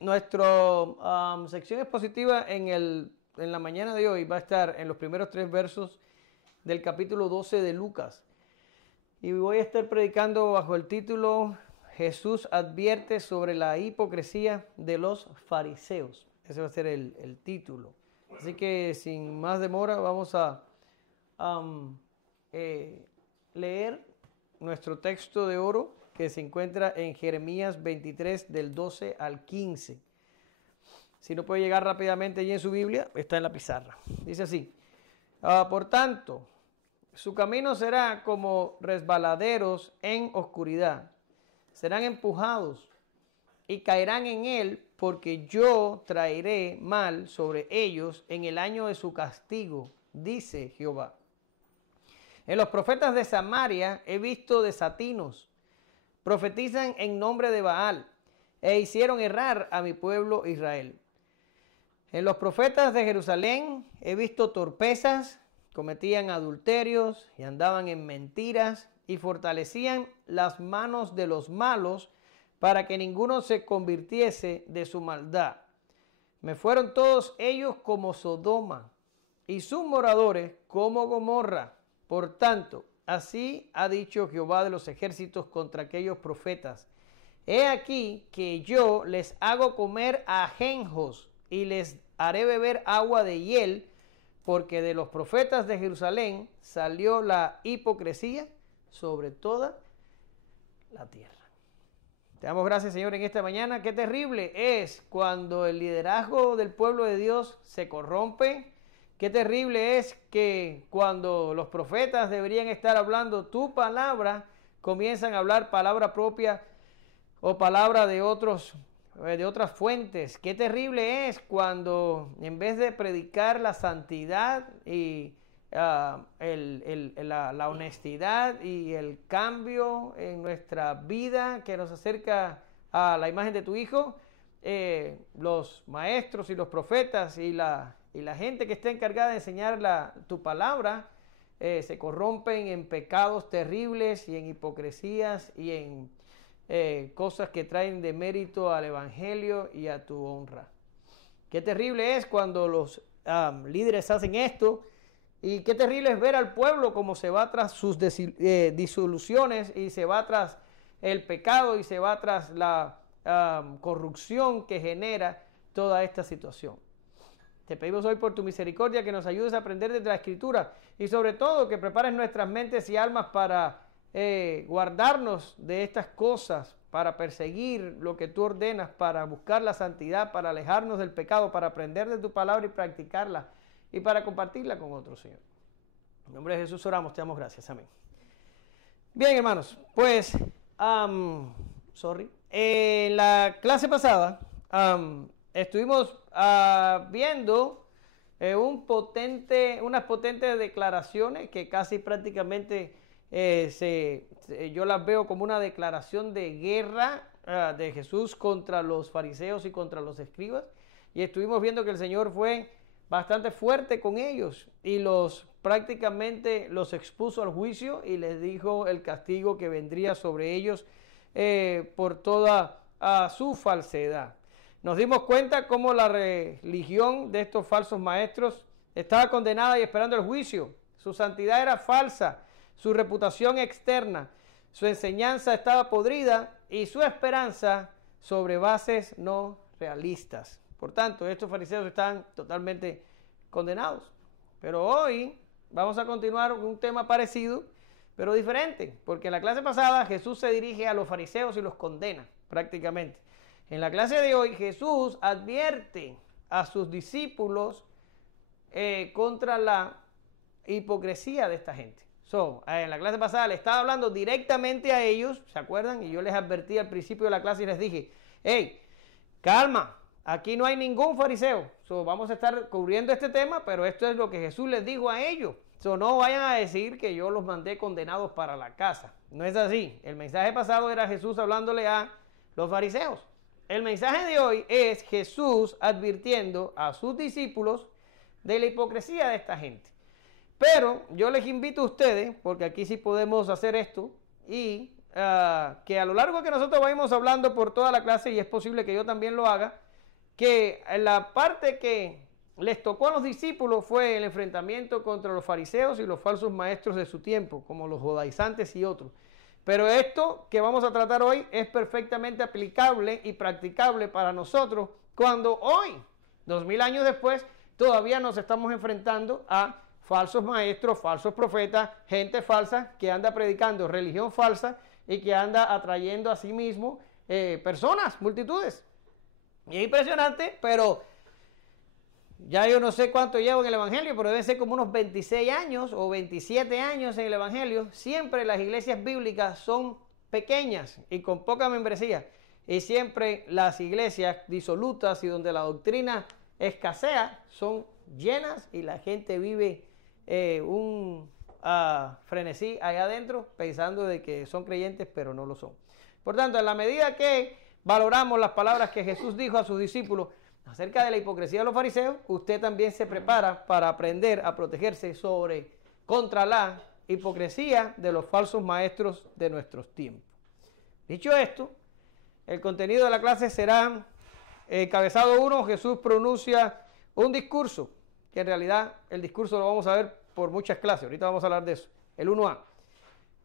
nuestra sección expositiva en la mañana de hoy va a estar en los primeros 3 versos del capítulo 12 de Lucas. Y voy a estar predicando bajo el título Jesús advierte sobre la hipocresía de los fariseos. Ese va a ser el título. Así que sin más demora vamos a leer nuestro texto de oro que se encuentra en Jeremías 23 del 12 al 15. Si no puede llegar rápidamente allí en su Biblia, está en la pizarra. Dice así: por tanto, su camino será como resbaladeros en oscuridad. Serán empujados y caerán en él, porque yo traeré mal sobre ellos en el año de su castigo, dice Jehová. En los profetas de Samaria he visto desatinos. Profetizan en nombre de Baal e hicieron errar a mi pueblo Israel. En los profetas de Jerusalén he visto torpezas, cometían adulterios y andaban en mentiras y fortalecían las manos de los malos para que ninguno se convirtiese de su maldad. Me fueron todos ellos como Sodoma y sus moradores como Gomorra. Por tanto, así ha dicho Jehová de los ejércitos contra aquellos profetas: he aquí que yo les hago comer ajenjos y les haré beber agua de hiel, porque de los profetas de Jerusalén salió la hipocresía sobre toda la tierra. Te damos gracias, Señor, en esta mañana. Qué terrible es cuando el liderazgo del pueblo de Dios se corrompe. Qué terrible es que cuando los profetas deberían estar hablando tu palabra, comienzan a hablar palabra propia o palabra de otras fuentes. Qué terrible es cuando en vez de predicar la santidad y la honestidad y el cambio en nuestra vida que nos acerca a la imagen de tu Hijo, los maestros y los profetas y la gente que está encargada de enseñar tu palabra se corrompen en pecados terribles y en hipocresías y en cosas que traen de mérito al evangelio y a tu honra. Qué terrible es cuando los líderes hacen esto, y qué terrible es ver al pueblo como se va tras sus disoluciones y se va tras el pecado y se va tras la corrupción que genera toda esta situación. Te pedimos hoy por tu misericordia que nos ayudes a aprender desde la Escritura y sobre todo que prepares nuestras mentes y almas para guardarnos de estas cosas, para perseguir lo que tú ordenas, para buscar la santidad, para alejarnos del pecado, para aprender de tu palabra y practicarla y para compartirla con otros, Señor. En nombre de Jesús oramos, te damos gracias. Amén. Bien, hermanos, pues, en la clase pasada estuvimos viendo unas potentes declaraciones que casi prácticamente yo las veo como una declaración de guerra de Jesús contra los fariseos y contra los escribas. Y estuvimos viendo que el Señor fue bastante fuerte con ellos y prácticamente los expuso al juicio y les dijo el castigo que vendría sobre ellos por toda su falsedad. Nos dimos cuenta cómo la religión de estos falsos maestros estaba condenada y esperando el juicio. Su santidad era falsa, su reputación externa, su enseñanza estaba podrida y su esperanza sobre bases no realistas. Por tanto, estos fariseos están totalmente condenados. Pero hoy vamos a continuar con un tema parecido, pero diferente, porque en la clase pasada Jesús se dirige a los fariseos y los condena prácticamente. En la clase de hoy Jesús advierte a sus discípulos contra la hipocresía de esta gente. En la clase pasada le estaba hablando directamente a ellos, ¿se acuerdan? Y yo les advertí al principio de la clase y les dije: hey, calma, aquí no hay ningún fariseo. Vamos a estar cubriendo este tema, pero esto es lo que Jesús les dijo a ellos. No vayan a decir que yo los mandé condenados para la casa. No es así. El mensaje pasado era Jesús hablándole a los fariseos. El mensaje de hoy es Jesús advirtiendo a sus discípulos de la hipocresía de esta gente. Pero yo les invito a ustedes, porque aquí sí podemos hacer esto, y que a lo largo que nosotros vayamos hablando por toda la clase, y es posible que yo también lo haga, que la parte que les tocó a los discípulos fue el enfrentamiento contra los fariseos y los falsos maestros de su tiempo, como los judaizantes y otros. Pero esto que vamos a tratar hoy es perfectamente aplicable y practicable para nosotros cuando hoy, 2000 años después, todavía nos estamos enfrentando a falsos maestros, falsos profetas, gente falsa que anda predicando religión falsa y que anda atrayendo a sí mismo personas, multitudes. Y es impresionante, pero ya yo no sé cuánto llevo en el Evangelio, pero debe ser como unos 26 años o 27 años en el Evangelio. Siempre las iglesias bíblicas son pequeñas y con poca membresía. Y siempre las iglesias disolutas y donde la doctrina escasea son llenas y la gente vive un frenesí allá adentro pensando de que son creyentes, pero no lo son. Por tanto, en la medida que valoramos las palabras que Jesús dijo a sus discípulos acerca de la hipocresía de los fariseos, usted también se prepara para aprender a protegerse contra la hipocresía de los falsos maestros de nuestros tiempos. Dicho esto, el contenido de la clase será encabezado 1, Jesús pronuncia un discurso, que en realidad el discurso lo vamos a ver por muchas clases, ahorita vamos a hablar de eso, el 1A.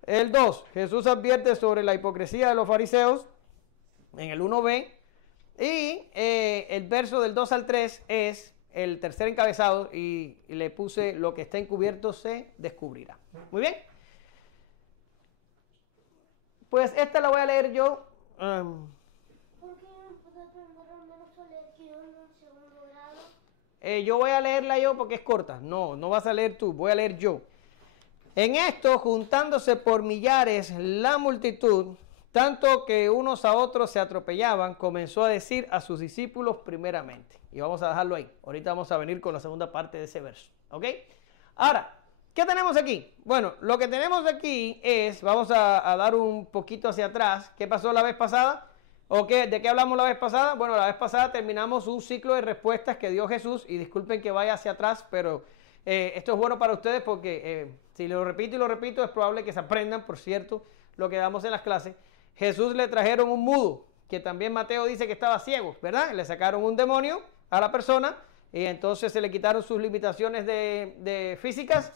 El 2, Jesús advierte sobre la hipocresía de los fariseos, en el 1B, y el verso del 2 al 3 es el tercer encabezado y le puse lo que está encubierto se descubrirá. Muy bien. Pues esta la voy a leer yo. ¿Por qué no puedo aprender al menos a leer que yo en el segundo grado? Yo voy a leerla yo porque es corta. No vas a leer tú, voy a leer yo. En esto, juntándose por millares la multitud, tanto que unos a otros se atropellaban, comenzó a decir a sus discípulos primeramente. Y vamos a dejarlo ahí. Ahorita vamos a venir con la segunda parte de ese verso. ¿Ok? Ahora, ¿qué tenemos aquí? Bueno, lo que tenemos aquí es, vamos a dar un poquito hacia atrás. ¿Qué pasó la vez pasada? ¿De qué hablamos la vez pasada? Bueno, la vez pasada terminamos un ciclo de respuestas que dio Jesús. Y disculpen que vaya hacia atrás, pero esto es bueno para ustedes porque si lo repito y lo repito, es probable que se aprendan, por cierto, lo que damos en las clases. Jesús le trajeron un mudo, que también Mateo dice que estaba ciego, ¿verdad? Le sacaron un demonio a la persona y entonces se le quitaron sus limitaciones de físicas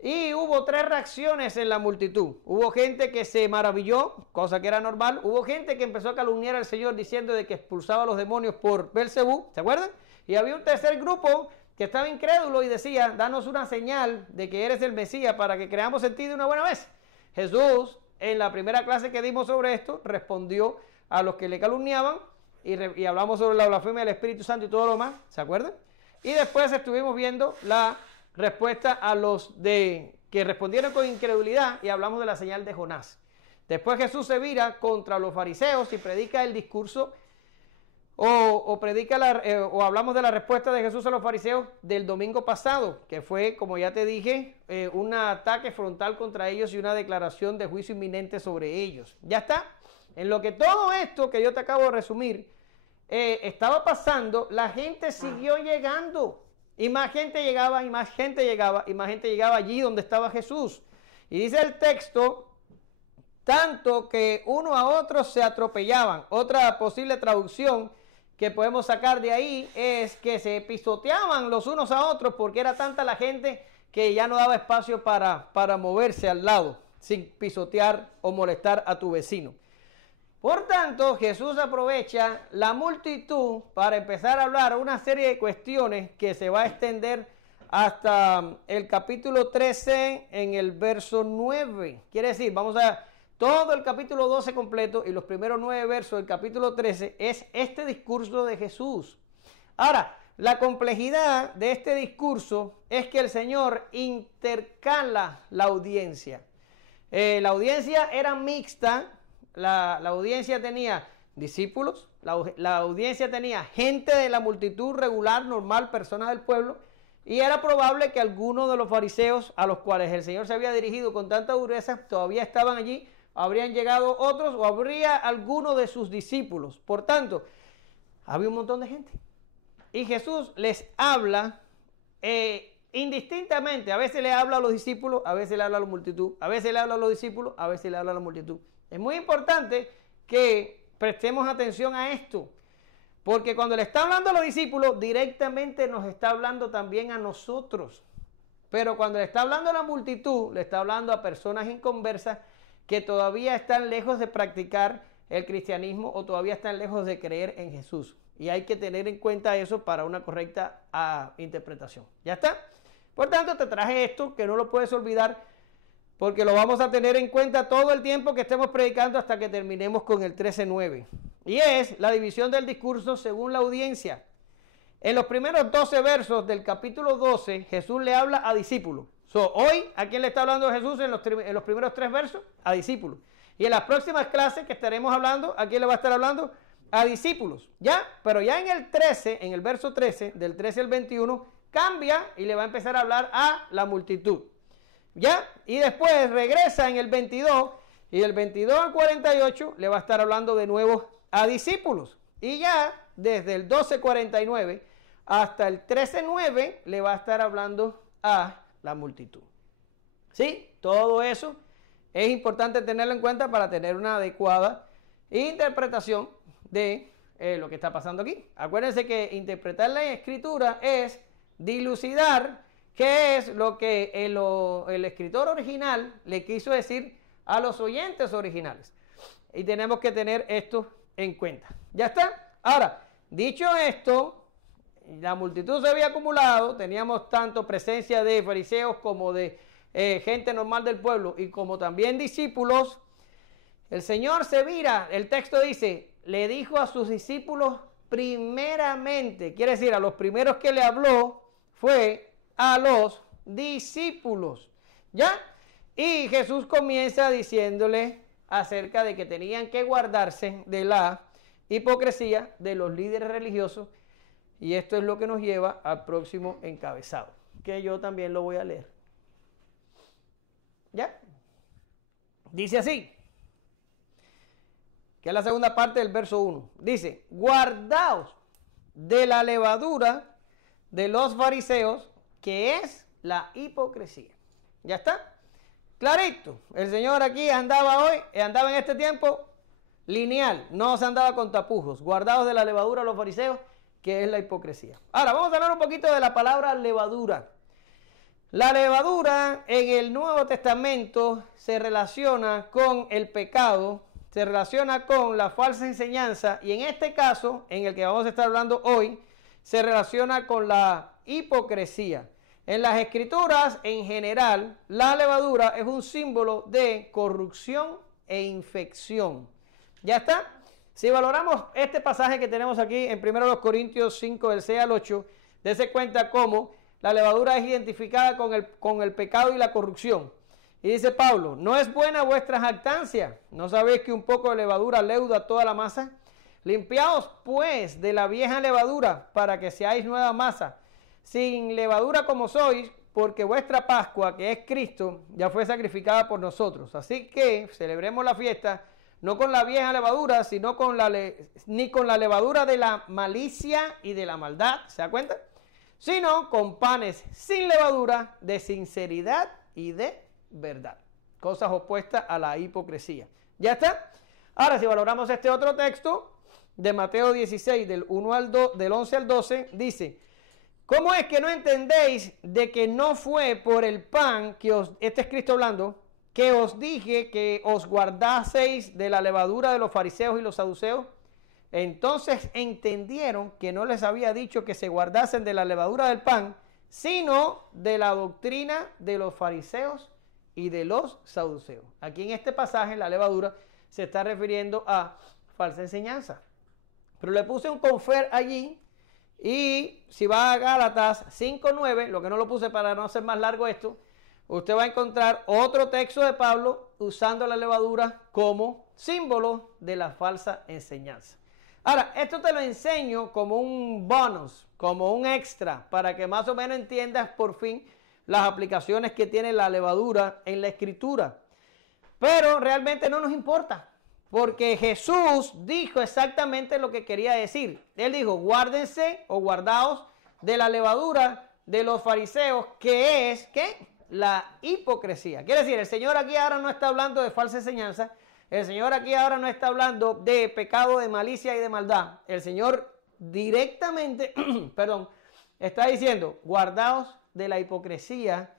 y hubo 3 reacciones en la multitud. Hubo gente que se maravilló, cosa que era normal. Hubo gente que empezó a calumniar al Señor diciendo de que expulsaba a los demonios por Belcebú, ¿se acuerdan? Y había un tercer grupo que estaba incrédulo y decía, danos una señal de que eres el Mesías para que creamos en ti de una buena vez. Jesús, en la primera clase que dimos sobre esto, respondió a los que le calumniaban y hablamos sobre la blasfemia del Espíritu Santo y todo lo demás, ¿se acuerdan? Y después estuvimos viendo la respuesta a los que respondieron con incredulidad y hablamos de la señal de Jonás. Después Jesús se vira contra los fariseos y predica el discurso o hablamos de la respuesta de Jesús a los fariseos del domingo pasado, que fue, como ya te dije, un ataque frontal contra ellos y una declaración de juicio inminente sobre ellos. ¿Ya está? En lo que todo esto que yo te acabo de resumir estaba pasando, la gente siguió llegando. Y más gente llegaba, y más gente llegaba, y más gente llegaba allí donde estaba Jesús. Y dice el texto, tanto que uno a otro se atropellaban. Otra posible traducción que podemos sacar de ahí es que se pisoteaban los unos a otros porque era tanta la gente que ya no daba espacio para moverse al lado sin pisotear o molestar a tu vecino. Por tanto, Jesús aprovecha la multitud para empezar a hablar una serie de cuestiones que se va a extender hasta el capítulo 13 en el verso 9. Quiere decir, vamos a todo el capítulo 12 completo y los primeros 9 versos del capítulo 13 es este discurso de Jesús. Ahora, la complejidad de este discurso es que el Señor intercala la audiencia. La audiencia era mixta, la audiencia tenía discípulos, la audiencia tenía gente de la multitud regular, normal, personas del pueblo, y era probable que algunos de los fariseos a los cuales el Señor se había dirigido con tanta dureza todavía estaban allí, habrían llegado otros o habría alguno de sus discípulos. Por tanto, había un montón de gente. Y Jesús les habla indistintamente. A veces le habla a los discípulos, a veces le habla a la multitud, a veces le habla a los discípulos, a veces le habla a la multitud. Es muy importante que prestemos atención a esto, Porque cuando le está hablando a los discípulos, directamente nos está hablando también a nosotros. Pero cuando le está hablando a la multitud, le está hablando a personas inconversas que todavía están lejos de practicar el cristianismo o todavía están lejos de creer en Jesús. Y hay que tener en cuenta eso para una correcta interpretación. ¿Ya está? Por tanto, te traje esto que no lo puedes olvidar porque lo vamos a tener en cuenta todo el tiempo que estemos predicando hasta que terminemos con el 13:9. Y es la división del discurso según la audiencia. En los primeros 12 versos del capítulo 12, Jesús le habla a discípulos. Hoy, ¿a quién le está hablando Jesús en los primeros 3 versos? A discípulos. Y en las próximas clases que estaremos hablando, ¿a quién le va a estar hablando? A discípulos. ¿Ya? Pero ya en el 13, en el verso 13, del 13 al 21, cambia y le va a empezar a hablar a la multitud. ¿Ya? Y después regresa en el 22 y del 22 al 48 le va a estar hablando de nuevo a discípulos. Y ya desde el 12:49 hasta el 13:9 le va a estar hablando a la multitud. ¿Sí? Todo eso es importante tenerlo en cuenta para tener una adecuada interpretación de lo que está pasando aquí. Acuérdense que interpretar la escritura es dilucidar qué es lo que el escritor original le quiso decir a los oyentes originales. Y tenemos que tener esto en cuenta. ¿Ya está? Ahora, dicho esto, la multitud se había acumulado, teníamos tanto presencia de fariseos como de gente normal del pueblo y como también discípulos. El Señor se vira, el texto dice, le dijo a sus discípulos primeramente, quiere decir, a los primeros que le habló fue a los discípulos, ¿ya? Y Jesús comienza diciéndole acerca de que tenían que guardarse de la hipocresía de los líderes religiosos, y esto es lo que nos lleva al próximo encabezado, que yo también lo voy a leer. ¿Ya? Dice así, que es la segunda parte del verso 1. Dice, guardaos de la levadura de los fariseos, que es la hipocresía. ¿Ya está? Clarito. El Señor aquí andaba en este tiempo lineal, no se andaba con tapujos. Guardaos de la levadura de los fariseos, que es la hipocresía. Ahora, vamos a hablar un poquito de la palabra levadura. La levadura en el Nuevo Testamento se relaciona con el pecado, se relaciona con la falsa enseñanza y en este caso, en el que vamos a estar hablando hoy, se relaciona con la hipocresía. En las Escrituras, en general, la levadura es un símbolo de corrupción e infección. ¿Ya está? Si valoramos este pasaje que tenemos aquí en 1 Corintios 5, del 6 al 8, dése cuenta cómo la levadura es identificada con el pecado y la corrupción. Y dice Pablo, ¿no es buena vuestra jactancia? ¿No sabéis que un poco de levadura leuda toda la masa? Limpiaos pues de la vieja levadura para que seáis nueva masa, sin levadura como sois, porque vuestra Pascua, que es Cristo, ya fue sacrificada por nosotros. Así que celebremos la fiesta, no con la vieja levadura, sino ni con la levadura de la malicia y de la maldad, ¿se da cuenta? Sino con panes sin levadura, de sinceridad y de verdad. Cosas opuestas a la hipocresía. ¿Ya está? Ahora, si valoramos este otro texto de Mateo 16, del 11 al 12, dice, ¿cómo es que no entendéis de que no fue por el pan este es Cristo hablando, que os dije que os guardaseis de la levadura de los fariseos y los saduceos? Entonces entendieron que no les había dicho que se guardasen de la levadura del pan, sino de la doctrina de los fariseos y de los saduceos. Aquí en este pasaje la levadura se está refiriendo a falsa enseñanza. Pero le puse un confer allí y si va a Gálatas 5:9, lo que no lo puse para no hacer más largo esto, usted va a encontrar otro texto de Pablo usando la levadura como símbolo de la falsa enseñanza. Ahora, esto te lo enseño como un bonus, como un extra, para que más o menos entiendas por fin las aplicaciones que tiene la levadura en la Escritura. Pero realmente no nos importa, porque Jesús dijo exactamente lo que quería decir. Él dijo, guárdense o guardaos de la levadura de los fariseos, que es, ¿qué? La hipocresía. Quiere decir, el Señor aquí ahora no está hablando de falsa enseñanza. El Señor aquí ahora no está hablando de pecado, de malicia y de maldad. El Señor directamente, perdón, está diciendo, guardaos de la hipocresía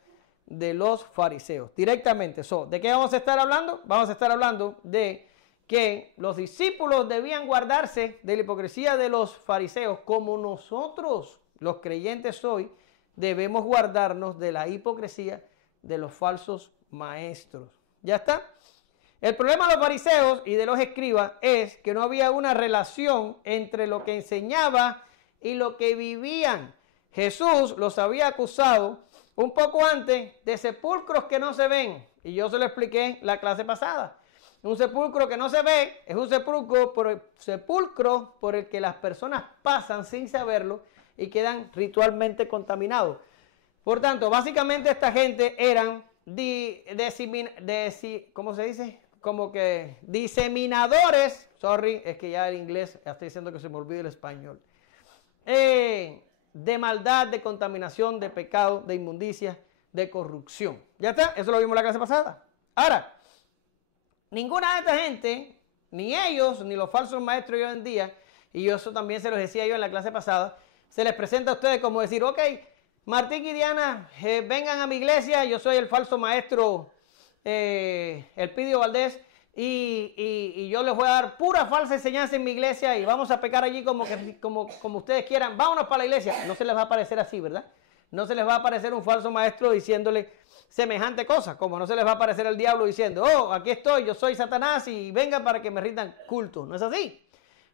de los fariseos. Directamente. ¿De qué vamos a estar hablando? Vamos a estar hablando de que los discípulos debían guardarse de la hipocresía de los fariseos, como nosotros, los creyentes hoy, debemos guardarnos de la hipocresía de los falsos maestros. ¿Ya está? El problema de los fariseos y de los escribas es que no había una relación entre lo que enseñaba y lo que vivían. Jesús los había acusado un poco antes de sepulcros que no se ven. Y yo se lo expliqué en la clase pasada. Un sepulcro que no se ve es un sepulcro por el que las personas pasan sin saberlo y quedan ritualmente contaminados. Por tanto, básicamente esta gente eran ¿cómo se dice? Como que diseminadores. Sorry, es que ya el inglés, ya estoy diciendo que se me olvide el español. De maldad, de contaminación, de pecado, de inmundicia, de corrupción. ¿Ya está? Eso lo vimos en la clase pasada. Ahora, ninguna de esta gente, ni ellos, ni los falsos maestros de hoy en día, y eso también se los decía yo en la clase pasada, se les presenta a ustedes como decir, ok, Martín y Diana, vengan a mi iglesia, yo soy el falso maestro Elpidio Valdés, y yo les voy a dar pura falsa enseñanza en mi iglesia y vamos a pecar allí como ustedes quieran, vámonos para la iglesia. No se les va a parecer así, ¿verdad? No se les va a aparecer un falso maestro diciéndole semejante cosa, como no se les va a aparecer el diablo diciendo, oh, aquí estoy, yo soy Satanás y vengan para que me rindan culto. No es así.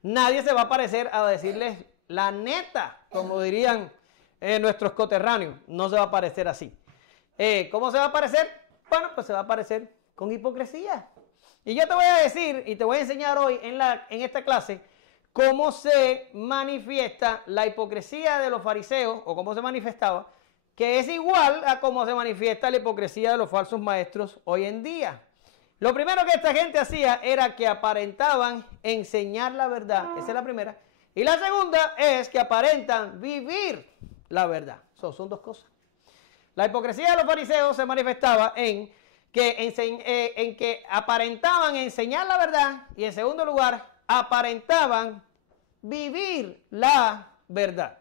Nadie se va a parecer a decirles la neta, como dirían nuestros coterráneos. No se va a parecer así. ¿Cómo se va a parecer? Bueno, pues se va a parecer con hipocresía. Y yo te voy a decir y te voy a enseñar hoy en esta clase cómo se manifiesta la hipocresía de los fariseos, o cómo se manifestaba, que es igual a cómo se manifiesta la hipocresía de los falsos maestros hoy en día. Lo primero que esta gente hacía era que aparentaban enseñar la verdad. Esa es la primera. Y la segunda es que aparentan vivir la verdad. Son dos cosas. La hipocresía de los fariseos se manifestaba en que aparentaban enseñar la verdad y en segundo lugar aparentaban vivir la verdad.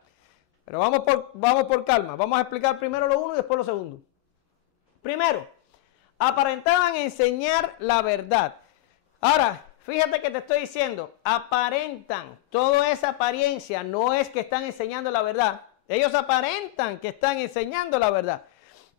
Pero vamos por calma. Vamos a explicar primero lo uno y después lo segundo. Primero, aparentaban enseñar la verdad. Ahora, fíjate que te estoy diciendo, aparentan. Toda esa apariencia no es que están enseñando la verdad. Ellos aparentan que están enseñando la verdad.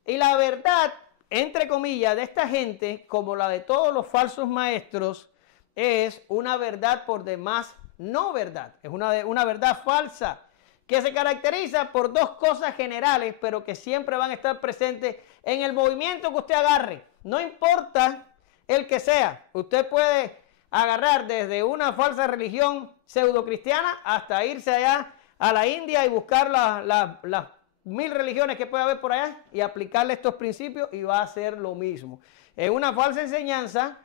Y la verdad, entre comillas, de esta gente, como la de todos los falsos maestros, es una verdad por demás no verdad. Es una verdad falsa que se caracteriza por dos cosas generales, pero que siempre van a estar presentes en el movimiento que usted agarre. No importa el que sea. Usted puede agarrar desde una falsa religión pseudocristiana hasta irse allá a la India y buscar las 1000 religiones que puede haber por allá y aplicarle estos principios y va a ser lo mismo. En una falsa enseñanza,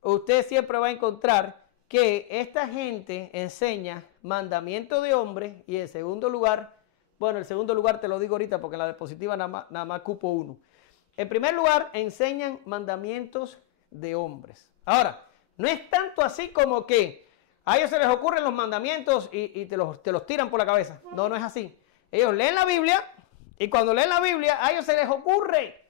usted siempre va a encontrar que esta gente enseña mandamiento de hombre y en segundo lugar, bueno, el segundo lugar te lo digo ahorita porque en la diapositiva nada más cupo uno. En primer lugar, enseñan mandamientos de hombres. Ahora, no es tanto así como que a ellos se les ocurren los mandamientos y te los tiran por la cabeza. No, no es así. Ellos leen la Biblia y cuando leen la Biblia a ellos se les ocurre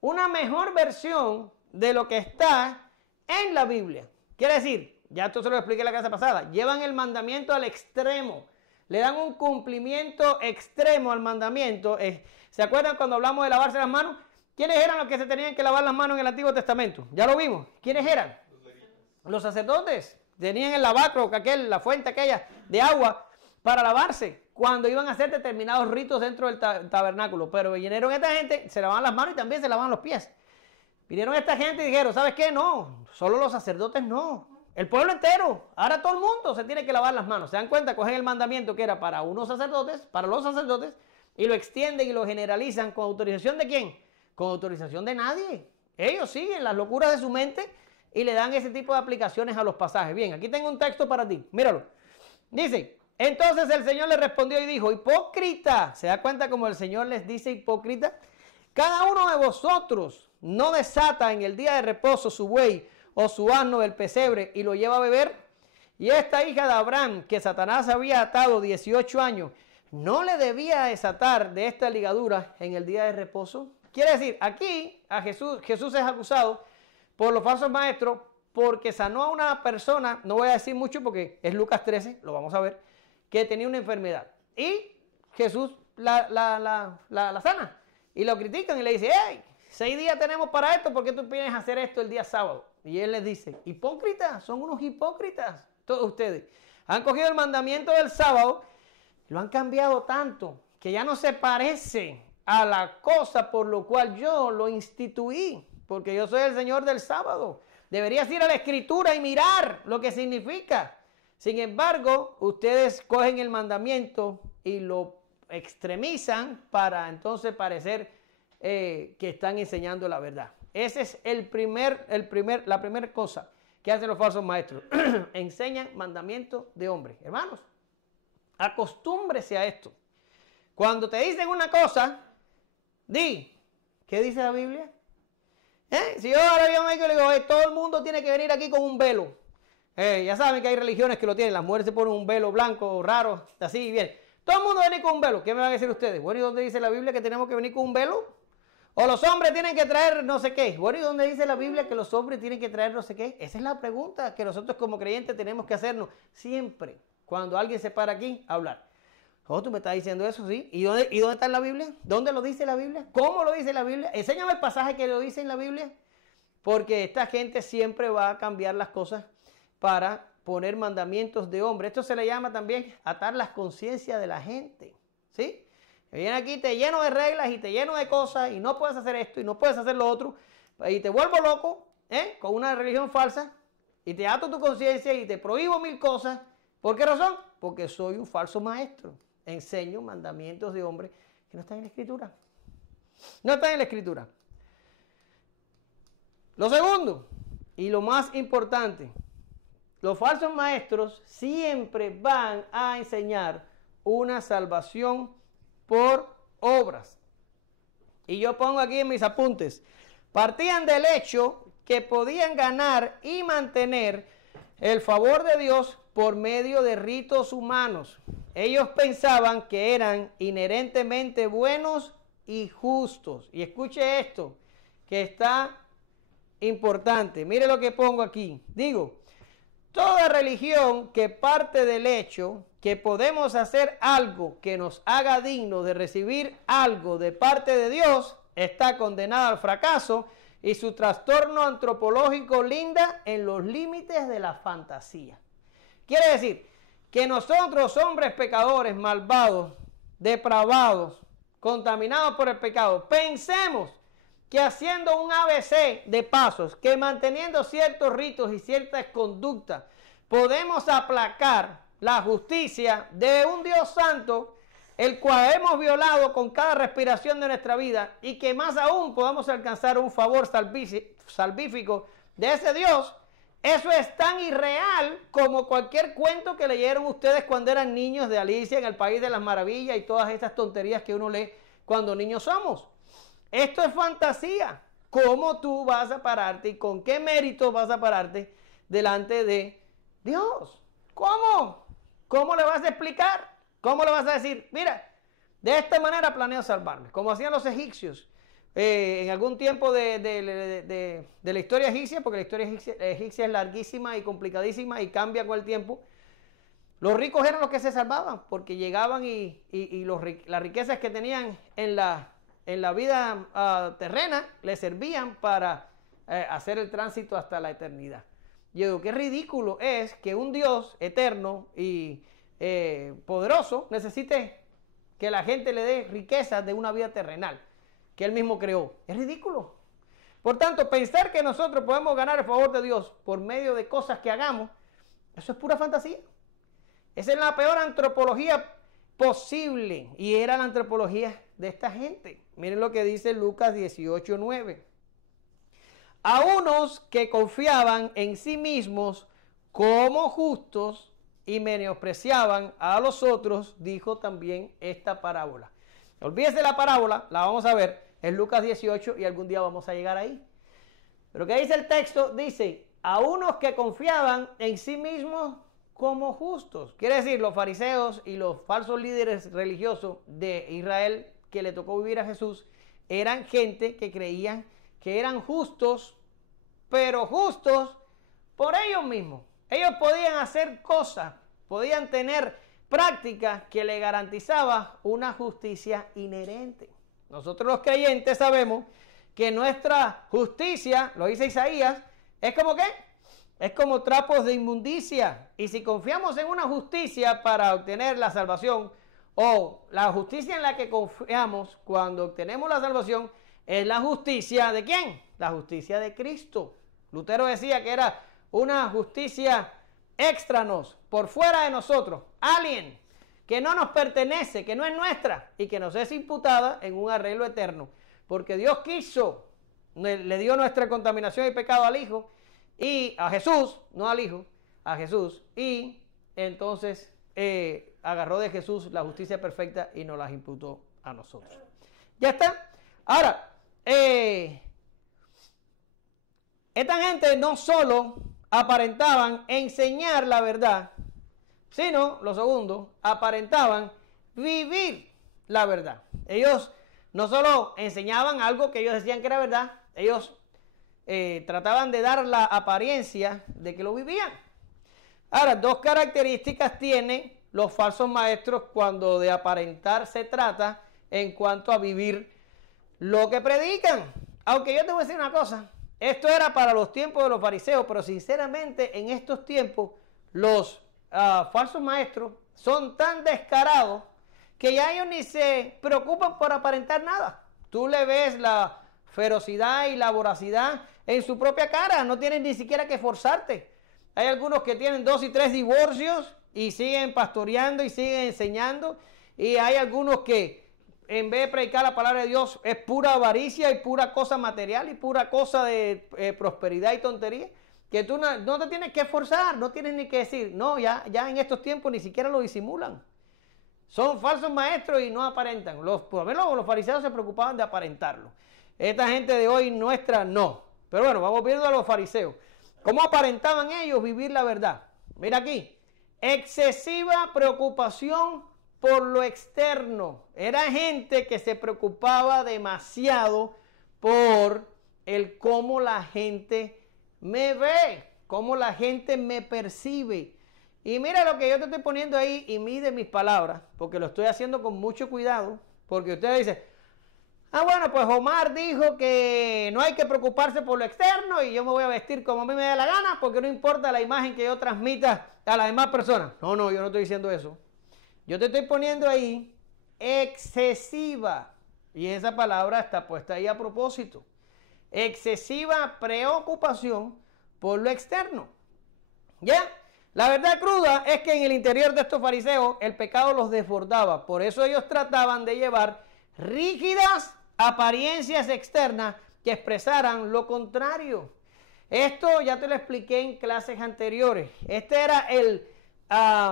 una mejor versión de lo que está en la Biblia. Quiere decir, ya esto se lo expliqué la clase pasada, llevan el mandamiento al extremo, le dan un cumplimiento extremo al mandamiento. ¿Se acuerdan cuando hablamos de lavarse las manos? ¿Quiénes eran los que se tenían que lavar las manos en el Antiguo Testamento? Ya lo vimos. ¿Quiénes eran? Los sacerdotes. Tenían el lavacro, la fuente aquella de agua para lavarse cuando iban a hacer determinados ritos dentro del tabernáculo. Pero vinieron esta gente, se lavaban las manos y también se lavaban los pies. Vinieron esta gente y dijeron, ¿sabes qué? No, solo los sacerdotes no. El pueblo entero, ahora todo el mundo se tiene que lavar las manos. ¿Se dan cuenta? Cogen el mandamiento que era para unos sacerdotes, para los sacerdotes, y lo extienden y lo generalizan con autorización ¿de quién? Con autorización de nadie. Ellos siguen las locuras de su mente y le dan ese tipo de aplicaciones a los pasajes. Bien, aquí tengo un texto para ti. Míralo. Dice, entonces el Señor le respondió y dijo, hipócrita. ¿Se da cuenta como el Señor les dice hipócrita? Cada uno de vosotros no desata en el día de reposo su buey o su asno del pesebre y lo lleva a beber. Y esta hija de Abraham, que Satanás había atado 18 años, ¿no le debía desatar de esta ligadura en el día de reposo? Quiere decir, aquí a Jesús es acusado por los falsos maestros porque sanó a una persona, no voy a decir mucho porque es Lucas 13, lo vamos a ver, que tenía una enfermedad. Y Jesús la sana. Y lo critican y le dice, hey, 6 días tenemos para esto, ¿por qué tú vienes a hacer esto el día sábado? Y él les dice, hipócritas, son unos hipócritas, todos ustedes. Han cogido el mandamiento del sábado, lo han cambiado tanto que ya no se parece a la cosa por lo cual yo lo instituí, porque yo soy el Señor del sábado. Deberías ir a la Escritura y mirar lo que significa. Sin embargo, ustedes cogen el mandamiento y lo extremizan para entonces parecer que están enseñando la verdad. Esa es la primera cosa que hacen los falsos maestros. Enseñan mandamientos de hombres. Hermanos, acostúmbrese a esto. Cuando te dicen una cosa, di, ¿qué dice la Biblia? Si yo ahora voy a México y le digo, todo el mundo tiene que venir aquí con un velo. Ya saben que hay religiones que lo tienen. Las mujeres se ponen un velo blanco, raro, así, bien. Todo el mundo viene con un velo. ¿Qué me van a decir ustedes? Bueno, ¿y dónde dice la Biblia que tenemos que venir con un velo? O los hombres tienen que traer no sé qué. Bueno, ¿y dónde dice la Biblia que los hombres tienen que traer no sé qué? Esa es la pregunta que nosotros como creyentes tenemos que hacernos siempre. Cuando alguien se para aquí a hablar. Oh, tú me estás diciendo eso, ¿sí? ¿Y dónde está en la Biblia? ¿Dónde lo dice la Biblia? ¿Cómo lo dice la Biblia? Enséñame el pasaje que lo dice en la Biblia. Porque esta gente siempre va a cambiar las cosas para poner mandamientos de hombre. Esto se le llama también atar las conciencias de la gente, ¿sí? Viene aquí, te lleno de reglas y te lleno de cosas y no puedes hacer esto y no puedes hacer lo otro. Y te vuelvo loco, con una religión falsa y te ato tu conciencia y te prohíbo 1000 cosas. ¿Por qué razón? Porque soy un falso maestro. Enseño mandamientos de hombres que no están en la Escritura. No están en la Escritura. Lo segundo y lo más importante, los falsos maestros siempre van a enseñar una salvación por obras. Y yo pongo aquí en mis apuntes, partían del hecho que podían ganar y mantener el favor de Dios por medio de ritos humanos. Ellos pensaban que eran inherentemente buenos y justos. Y escuche esto, que está importante. Mire lo que pongo aquí. Digo, toda religión que parte del hecho que podemos hacer algo que nos haga digno de recibir algo de parte de Dios está condenada al fracaso y su trastorno antropológico linda en los límites de la fantasía. Quiere decir que nosotros, hombres pecadores, malvados, depravados, contaminados por el pecado, pensemos que haciendo un ABC de pasos, que manteniendo ciertos ritos y ciertas conductas, podemos aplacar la justicia de un Dios santo, el cual hemos violado con cada respiración de nuestra vida, y que más aún podamos alcanzar un favor salvífico de ese Dios. Eso es tan irreal como cualquier cuento que leyeron ustedes cuando eran niños de Alicia en el País de las Maravillas y todas esas tonterías que uno lee cuando niños somos. Esto es fantasía. ¿Cómo tú vas a pararte y con qué mérito vas a pararte delante de Dios? ¿Cómo? ¿Cómo le vas a explicar? ¿Cómo le vas a decir? Mira, de esta manera planeo salvarme, como hacían los egipcios en algún tiempo de la historia egipcia, porque la historia egipcia es larguísima y complicadísima y cambia con el tiempo. Los ricos eran los que se salvaban, porque llegaban y las riquezas que tenían en la vida terrena les servían para hacer el tránsito hasta la eternidad. Yo digo, qué ridículo es que un Dios eterno y poderoso necesite que la gente le dé riquezas de una vida terrenal que Él mismo creó. Es ridículo. Por tanto, pensar que nosotros podemos ganar el favor de Dios por medio de cosas que hagamos, eso es pura fantasía. Esa es la peor antropología posible, y era la antropología de esta gente. Miren lo que dice Lucas 18:9. A unos que confiaban en sí mismos como justos y menospreciaban a los otros, dijo también esta parábola. Olvídese la parábola, la vamos a ver en Lucas 18 y algún día vamos a llegar ahí. Pero ¿qué dice el texto? Dice, a unos que confiaban en sí mismos como justos. Quiere decir, los fariseos y los falsos líderes religiosos de Israel que le tocó vivir a Jesús eran gente que creían que eran justos, pero justos por ellos mismos. Ellos podían hacer cosas, podían tener prácticas que le garantizaban una justicia inherente. Nosotros los creyentes sabemos que nuestra justicia, lo dice Isaías, es como ¿qué? Es como trapos de inmundicia. Y si confiamos en una justicia para obtener la salvación, o la justicia en la que confiamos cuando obtenemos la salvación, es la justicia ¿de quién? La justicia de Cristo. Lutero decía que era una justicia extranos, por fuera de nosotros, alien, que no nos pertenece, que no es nuestra y que nos es imputada en un arreglo eterno. Porque Dios quiso, le dio nuestra contaminación y pecado al Hijo y a Jesús, no al Hijo, a Jesús, y entonces agarró de Jesús la justicia perfecta y nos las imputó a nosotros. Ya está. Ahora, esta gente no solo aparentaban enseñar la verdad, sino, lo segundo, aparentaban vivir la verdad. Ellos no solo enseñaban algo que ellos decían que era verdad, ellos trataban de dar la apariencia de que lo vivían. Ahora, dos características tienen los falsos maestros cuando de aparentar se trata en cuanto a vivir lo que predican. Aunque yo te voy a decir una cosa, esto era para los tiempos de los fariseos, pero sinceramente en estos tiempos los falsos maestros son tan descarados que ya ellos ni se preocupan por aparentar nada. Tú le ves la ferocidad y la voracidad en su propia cara, no tienen ni siquiera que esforzarte. Hay algunos que tienen 2 y 3 divorcios y siguen pastoreando y siguen enseñando, y hay algunos que en vez de predicar la palabra de Dios es pura avaricia y pura cosa material y pura cosa de prosperidad y tontería, que tú no te tienes que esforzar, no tienes ni que decir, no, ya en estos tiempos ni siquiera lo disimulan. Son falsos maestros y no aparentan. Por lo menos los fariseos se preocupaban de aparentarlo. Esta gente de hoy nuestra no. Pero bueno, vamos viendo a los fariseos. ¿Cómo aparentaban ellos vivir la verdad? Mira aquí, excesiva preocupación por lo externo. Era gente que se preocupaba demasiado por el cómo la gente me ve, cómo la gente me percibe. Y mira lo que yo te estoy poniendo ahí y mide mis palabras, porque lo estoy haciendo con mucho cuidado, porque usted dice, bueno, pues Omar dijo que no hay que preocuparse por lo externo y yo me voy a vestir como a mí me dé la gana porque no importa la imagen que yo transmita a las demás personas. No, yo no estoy diciendo eso. Yo te estoy poniendo ahí excesiva, y esa palabra está puesta ahí a propósito. Excesiva preocupación por lo externo. ¿Ya? La verdad cruda es que en el interior de estos fariseos el pecado los desbordaba. Por eso ellos trataban de llevar rígidas apariencias externas que expresaran lo contrario. Esto ya te lo expliqué en clases anteriores. Este era el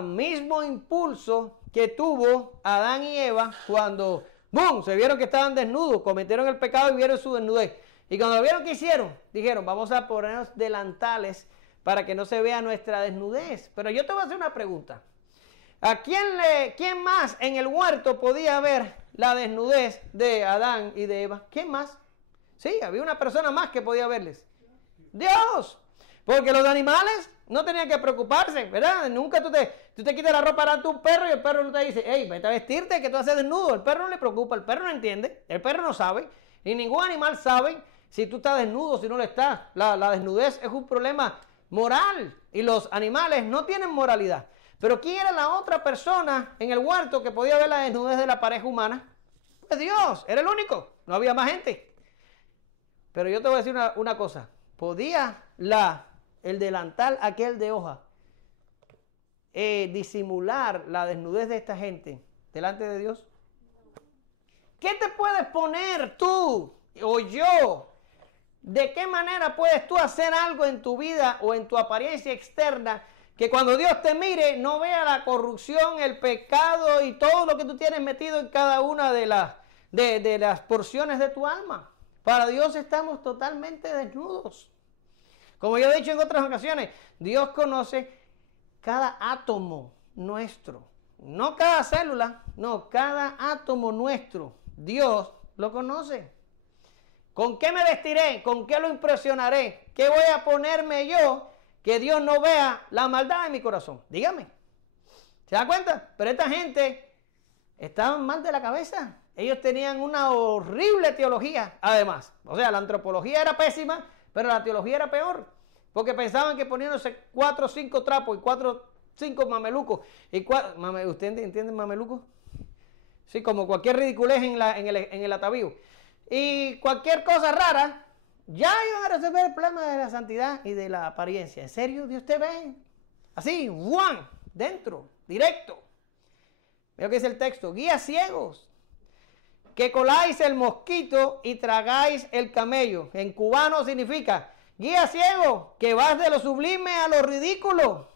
mismo impulso que tuvo Adán y Eva cuando ¡bum!, se vieron que estaban desnudos, cometieron el pecado y vieron su desnudez. Y cuando lo vieron, ¿qué hicieron? Dijeron, vamos a ponernos delantales para que no se vea nuestra desnudez. Pero yo te voy a hacer una pregunta. ¿A quién más en el huerto podía ver la desnudez de Adán y de Eva? ¿Quién más? Sí, había una persona más que podía verles. Dios. Porque los animales no tenían que preocuparse, ¿verdad? Nunca tú te quitas la ropa a tu perro y el perro no te dice, hey, vete a vestirte que tú haces desnudo. El perro no le preocupa, el perro no entiende, el perro no sabe, ni ningún animal sabe si tú estás desnudo, si no lo estás. La desnudez es un problema moral y los animales no tienen moralidad. Pero ¿quién era la otra persona en el huerto que podía ver la desnudez de la pareja humana? Pues Dios, era el único, no había más gente. Pero yo te voy a decir una cosa, ¿podía el delantal aquel de hoja disimular la desnudez de esta gente delante de Dios? ¿Qué te puedes poner tú o yo? ¿De qué manera puedes tú hacer algo en tu vida o en tu apariencia externa que cuando Dios te mire no vea la corrupción, el pecado y todo lo que tú tienes metido en cada una de las porciones de tu alma? Para Dios estamos totalmente desnudos. Como yo he dicho en otras ocasiones, Dios conoce cada átomo nuestro, no cada célula, no, cada átomo nuestro, Dios lo conoce. ¿Con qué me vestiré? ¿Con qué lo impresionaré? ¿Qué voy a ponerme yo que Dios no vea la maldad en mi corazón? Dígame. ¿Se da cuenta? Pero esta gente estaban mal de la cabeza. Ellos tenían una horrible teología, además. O sea, la antropología era pésima, pero la teología era peor. Porque pensaban que poniéndose 4 o 5 trapos y 4 o 5 mamelucos. ¿Usted entiende mamelucos? Sí, como cualquier ridiculez en el atavío. Y cualquier cosa rara, ya iban a resolver el problema de la santidad y de la apariencia. ¿En serio? ¿Dios te ve? Así, ¡guan! Dentro, directo. Veo que dice el texto. Guías ciegos, que coláis el mosquito y tragáis el camello. En cubano significa, guía ciego, que vas de lo sublime a lo ridículo.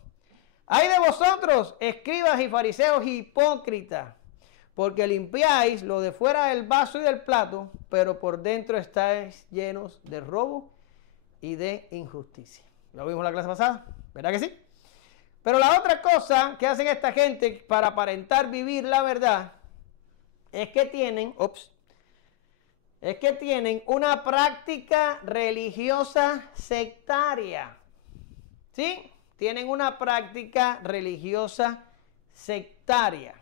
Hay de vosotros, escribas y fariseos hipócritas, porque limpiáis lo de fuera del vaso y del plato, pero por dentro estáis llenos de robo y de injusticia. Lo vimos en la clase pasada, ¿verdad que sí? Pero la otra cosa que hacen esta gente para aparentar vivir la verdad es que tienen, una práctica religiosa sectaria. ¿Sí? Tienen una práctica religiosa sectaria.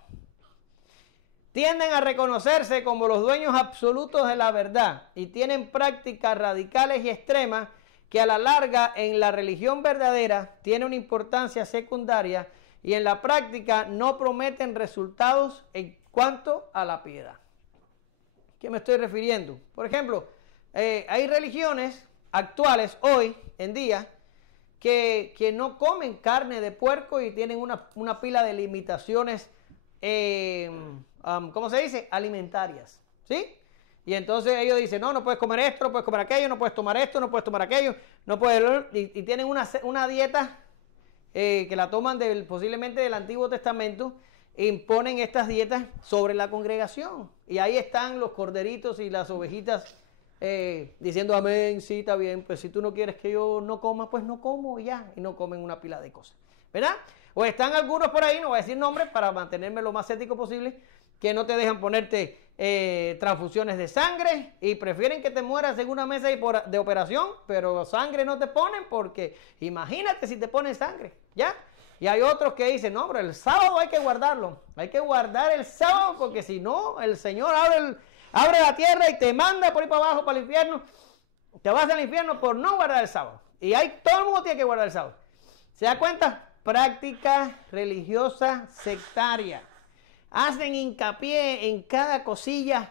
Tienden a reconocerse como los dueños absolutos de la verdad y tienen prácticas radicales y extremas que a la larga en la religión verdadera tiene una importancia secundaria y en la práctica no prometen resultados en cuanto a la piedad. ¿Qué me estoy refiriendo? Por ejemplo, hay religiones actuales hoy en día que no comen carne de puerco y tienen una pila de limitaciones ¿cómo se dice? Alimentarias, ¿sí? Y entonces ellos dicen, no puedes comer esto, no puedes comer aquello, no puedes tomar esto, no puedes tomar aquello, no puedes... Y tienen una dieta que la toman posiblemente del Antiguo Testamento, e imponen estas dietas sobre la congregación. Y ahí están los corderitos y las ovejitas diciendo, amén, sí, está bien, pues si tú no quieres que yo no coma, pues no como y ya, y no comen una pila de cosas, ¿verdad? O están algunos por ahí, no voy a decir nombres para mantenerme lo más ético posible, que no te dejan ponerte transfusiones de sangre y prefieren que te mueras en una mesa de operación, pero sangre no te ponen porque imagínate si te ponen sangre, ¿ya? Y hay otros que dicen, no, pero el sábado hay que guardarlo, hay que guardar el sábado porque si no, el Señor abre la tierra y te manda por ahí para abajo, para el infierno, te vas al infierno por no guardar el sábado. Y ahí todo el mundo tiene que guardar el sábado. ¿Se da cuenta? Práctica religiosa sectaria. Hacen hincapié en cada cosilla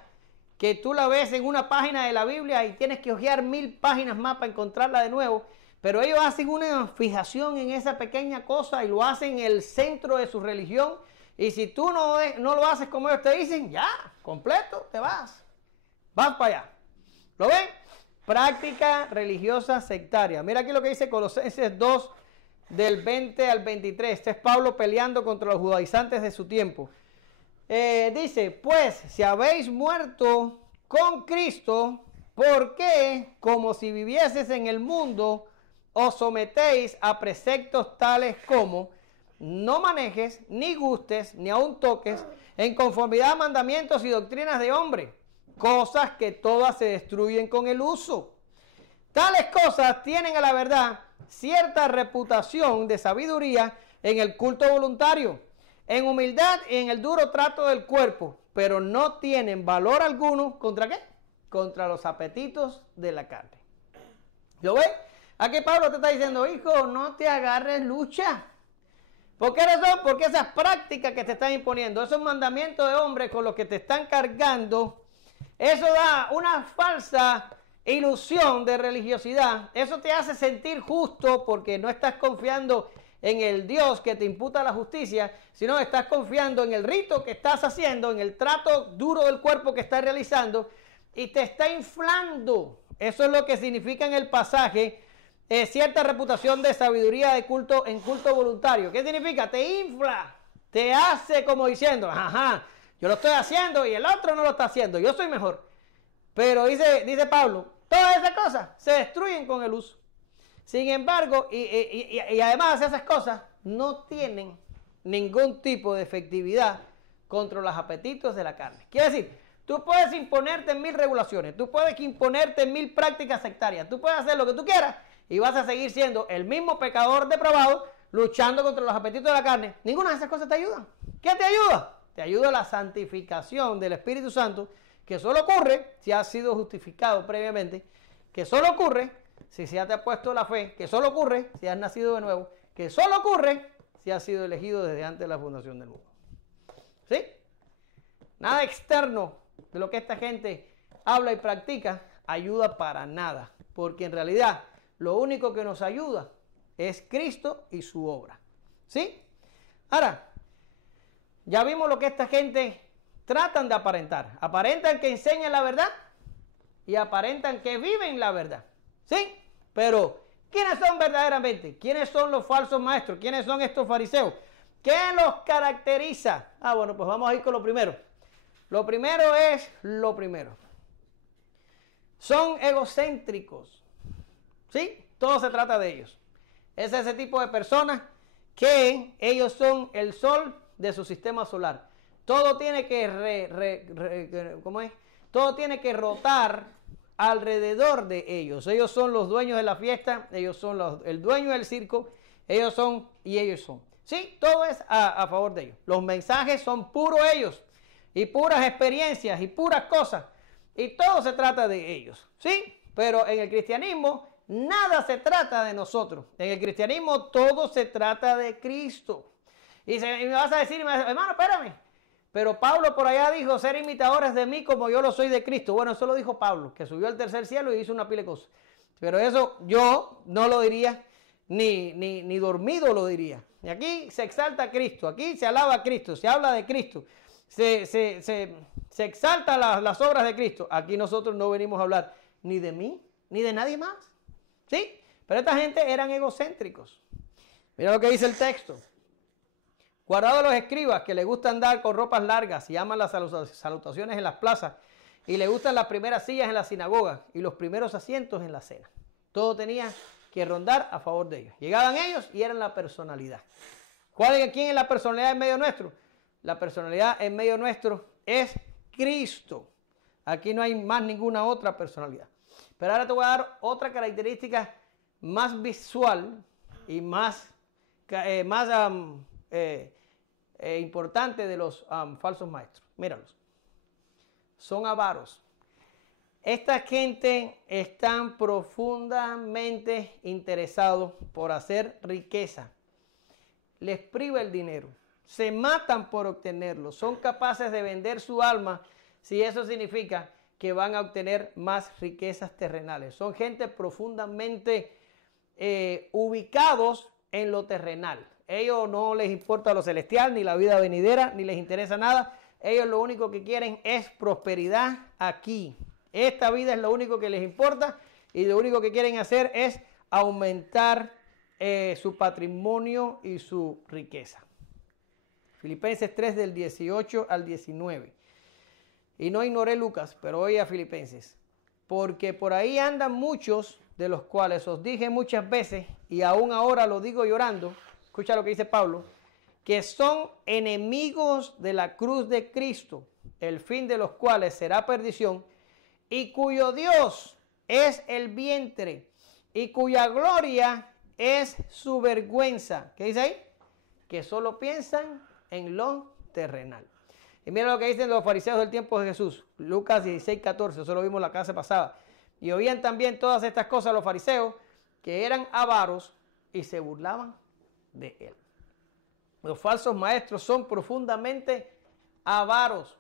que tú la ves en una página de la Biblia y tienes que hojear 1000 páginas más para encontrarla de nuevo. Pero ellos hacen una fijación en esa pequeña cosa y lo hacen en el centro de su religión. Y si tú no lo haces como ellos te dicen, ya, completo, te vas. Vas para allá. ¿Lo ven? Práctica religiosa sectaria. Mira aquí lo que dice Colosenses 2, del 20 al 23. Este es Pablo peleando contra los judaizantes de su tiempo. Dice, pues, si habéis muerto con Cristo, ¿por qué, como si vivieses en el mundo, os sometéis a preceptos tales como no manejes, ni gustes, ni aun toques, en conformidad a mandamientos y doctrinas de hombre, cosas que todas se destruyen con el uso? Tales cosas tienen a la verdad cierta reputación de sabiduría en el culto voluntario, en humildad y en el duro trato del cuerpo, pero no tienen valor alguno, ¿contra qué? Contra los apetitos de la carne. ¿Lo ves? Aquí Pablo te está diciendo, hijo, no te agarres lucha. ¿Por qué razón? Porque esas prácticas que te están imponiendo, esos mandamientos de hombres con los que te están cargando, eso da una falsa ilusión de religiosidad. Eso te hace sentir justo porque no estás confiando en el Dios que te imputa la justicia, sino estás confiando en el rito que estás haciendo, en el trato duro del cuerpo que estás realizando y te está inflando. Eso es lo que significa en el pasaje cierta reputación de sabiduría de culto en culto voluntario. ¿Qué significa? Te infla, te hace como diciendo, ajá, yo lo estoy haciendo y el otro no lo está haciendo, yo soy mejor. Pero dice Pablo, todas esas cosas se destruyen con el uso. Sin embargo, y además de esas cosas, no tienen ningún tipo de efectividad contra los apetitos de la carne. Quiere decir, tú puedes imponerte 1000 regulaciones, tú puedes imponerte 1000 prácticas sectarias, tú puedes hacer lo que tú quieras y vas a seguir siendo el mismo pecador depravado luchando contra los apetitos de la carne. Ninguna de esas cosas te ayudan. ¿Qué te ayuda? Te ayuda la santificación del Espíritu Santo, que solo ocurre si has sido justificado previamente, que solo ocurre si ya te ha puesto la fe, que solo ocurre si has nacido de nuevo, que solo ocurre si has sido elegido desde antes de la fundación del mundo. ¿Sí? Nada externo de lo que esta gente habla y practica ayuda para nada, porque en realidad lo único que nos ayuda es Cristo y su obra. ¿Sí? Ahora, ya vimos lo que esta gente tratan de aparentar. Aparentan que enseñan la verdad y aparentan que viven la verdad. ¿Sí? Pero, ¿quiénes son verdaderamente? ¿Quiénes son los falsos maestros? ¿Quiénes son estos fariseos? ¿Qué los caracteriza? Bueno, pues vamos a ir con lo primero. Lo primero es lo primero. Son egocéntricos. ¿Sí? Todo se trata de ellos. Es ese tipo de personas que ellos son el sol de su sistema solar. Todo tiene que Todo tiene que rotar alrededor de ellos. Ellos son los dueños de la fiesta, ellos son el dueño del circo, ellos son y ellos son. Sí, todo es a favor de ellos. Los mensajes son puros ellos y puras experiencias y puras cosas y todo se trata de ellos. Sí, pero en el cristianismo nada se trata de nosotros. En el cristianismo todo se trata de Cristo. Y me vas a decir, hermano, espérame. Pero Pablo por allá dijo, ser imitadores de mí como yo lo soy de Cristo. Bueno, eso lo dijo Pablo, que subió al tercer cielo y hizo una pila de cosas. Pero eso yo no lo diría, ni dormido lo diría. Y aquí se exalta a Cristo, aquí se alaba a Cristo, se habla de Cristo, se exaltan las obras de Cristo. Aquí nosotros no venimos a hablar ni de mí, ni de nadie más. ¿Sí? Pero esta gente eran egocéntricos. Mira lo que dice el texto. Guardados los escribas que les gusta andar con ropas largas y aman las salutaciones en las plazas y les gustan las primeras sillas en las sinagogas y los primeros asientos en la cena. Todo tenía que rondar a favor de ellos. Llegaban ellos y eran la personalidad. ¿Quién es la personalidad en medio nuestro? La personalidad en medio nuestro es Cristo. Aquí no hay más ninguna otra personalidad. Pero ahora te voy a dar otra característica más visual y más importante de los falsos maestros. Míralos. Son avaros. Esta gente están profundamente interesados por hacer riqueza. Les priva el dinero. Se matan por obtenerlo. Son capaces de vender su alma si eso significa que van a obtener más riquezas terrenales. Son gente profundamente ubicados en lo terrenal. Ellos no les importa lo celestial, ni la vida venidera, ni les interesa nada. Ellos lo único que quieren es prosperidad aquí. Esta vida es lo único que les importa y lo único que quieren hacer es aumentar su patrimonio y su riqueza. Filipenses 3 del 18 al 19. Y no ignoré Lucas, pero voy a Filipenses. Porque por ahí andan muchos, de los cuales os dije muchas veces, y aún ahora lo digo llorando, escucha lo que dice Pablo, que son enemigos de la cruz de Cristo, el fin de los cuales será perdición, y cuyo Dios es el vientre, y cuya gloria es su vergüenza. ¿Qué dice ahí? Que solo piensan en lo terrenal. Y mira lo que dicen los fariseos del tiempo de Jesús. Lucas 16, 14, eso lo vimos la clase pasada. Y oían también todas estas cosas los fariseos, que eran avaros y se burlaban de él. Los falsos maestros son profundamente avaros.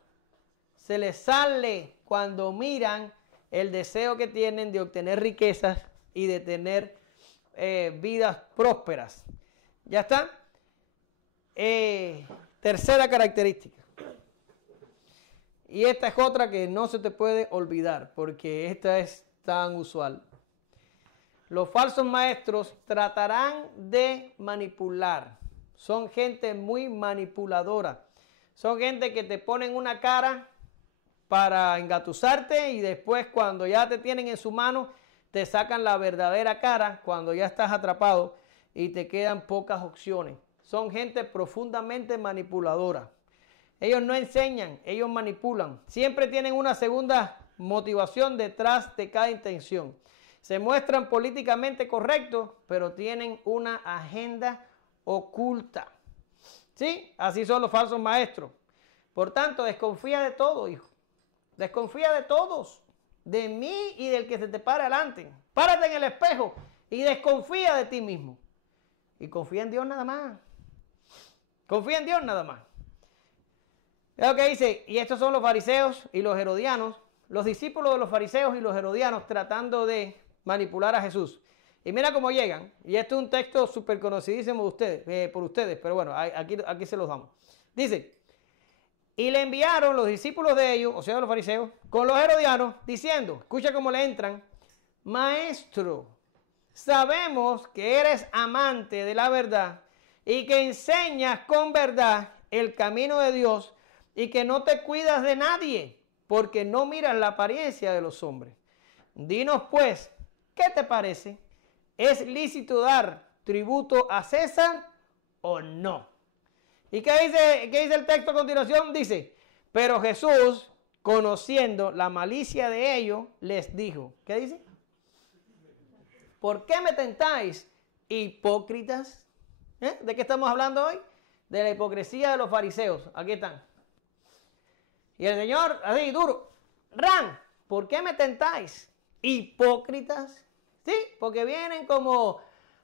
Se les sale cuando miran el deseo que tienen de obtener riquezas y de tener vidas prósperas. ¿Ya está? Tercera característica. Y esta es otra que no se te puede olvidar, porque esta es tan usual. Los falsos maestros tratarán de manipular. Son gente muy manipuladora. Son gente que te ponen una cara para engatusarte y después cuando ya te tienen en su mano, te sacan la verdadera cara cuando ya estás atrapado y te quedan pocas opciones. son gente profundamente manipuladora. Ellos no enseñan, ellos manipulan. Siempre tienen una segunda motivación detrás de cada intención. Se muestran políticamente correctos, pero tienen una agenda oculta. ¿Sí? Así son los falsos maestros. Por tanto, desconfía de todo, hijo. Desconfía de todos. De mí y del que se te para adelante. Párate en el espejo y desconfía de ti mismo. Y confía en Dios nada más. Confía en Dios nada más. Es lo que dice, y estos son los fariseos y los herodianos, los discípulos de los fariseos y los herodianos tratando de manipular a Jesús. Y mira cómo llegan, y esto es un texto súper conocidísimo de ustedes, por ustedes, pero bueno, aquí se los damos. Dice, y le enviaron los discípulos de ellos, o sea, los fariseos, con los herodianos, diciendo, escucha cómo le entran, Maestro, sabemos que eres amante de la verdad y que enseñas con verdad el camino de Dios y que no te cuidas de nadie porque no miras la apariencia de los hombres. Dinos pues, ¿qué te parece? ¿Es lícito dar tributo a César o no? ¿Y qué dice el texto a continuación? Dice, pero Jesús, conociendo la malicia de ellos, les dijo, ¿qué dice? ¿Por qué me tentáis, hipócritas? ¿De qué estamos hablando hoy? De la hipocresía de los fariseos. Aquí están. Y el Señor, así duro, ran, ¿por qué me tentáis, hipócritas? Sí, porque vienen como,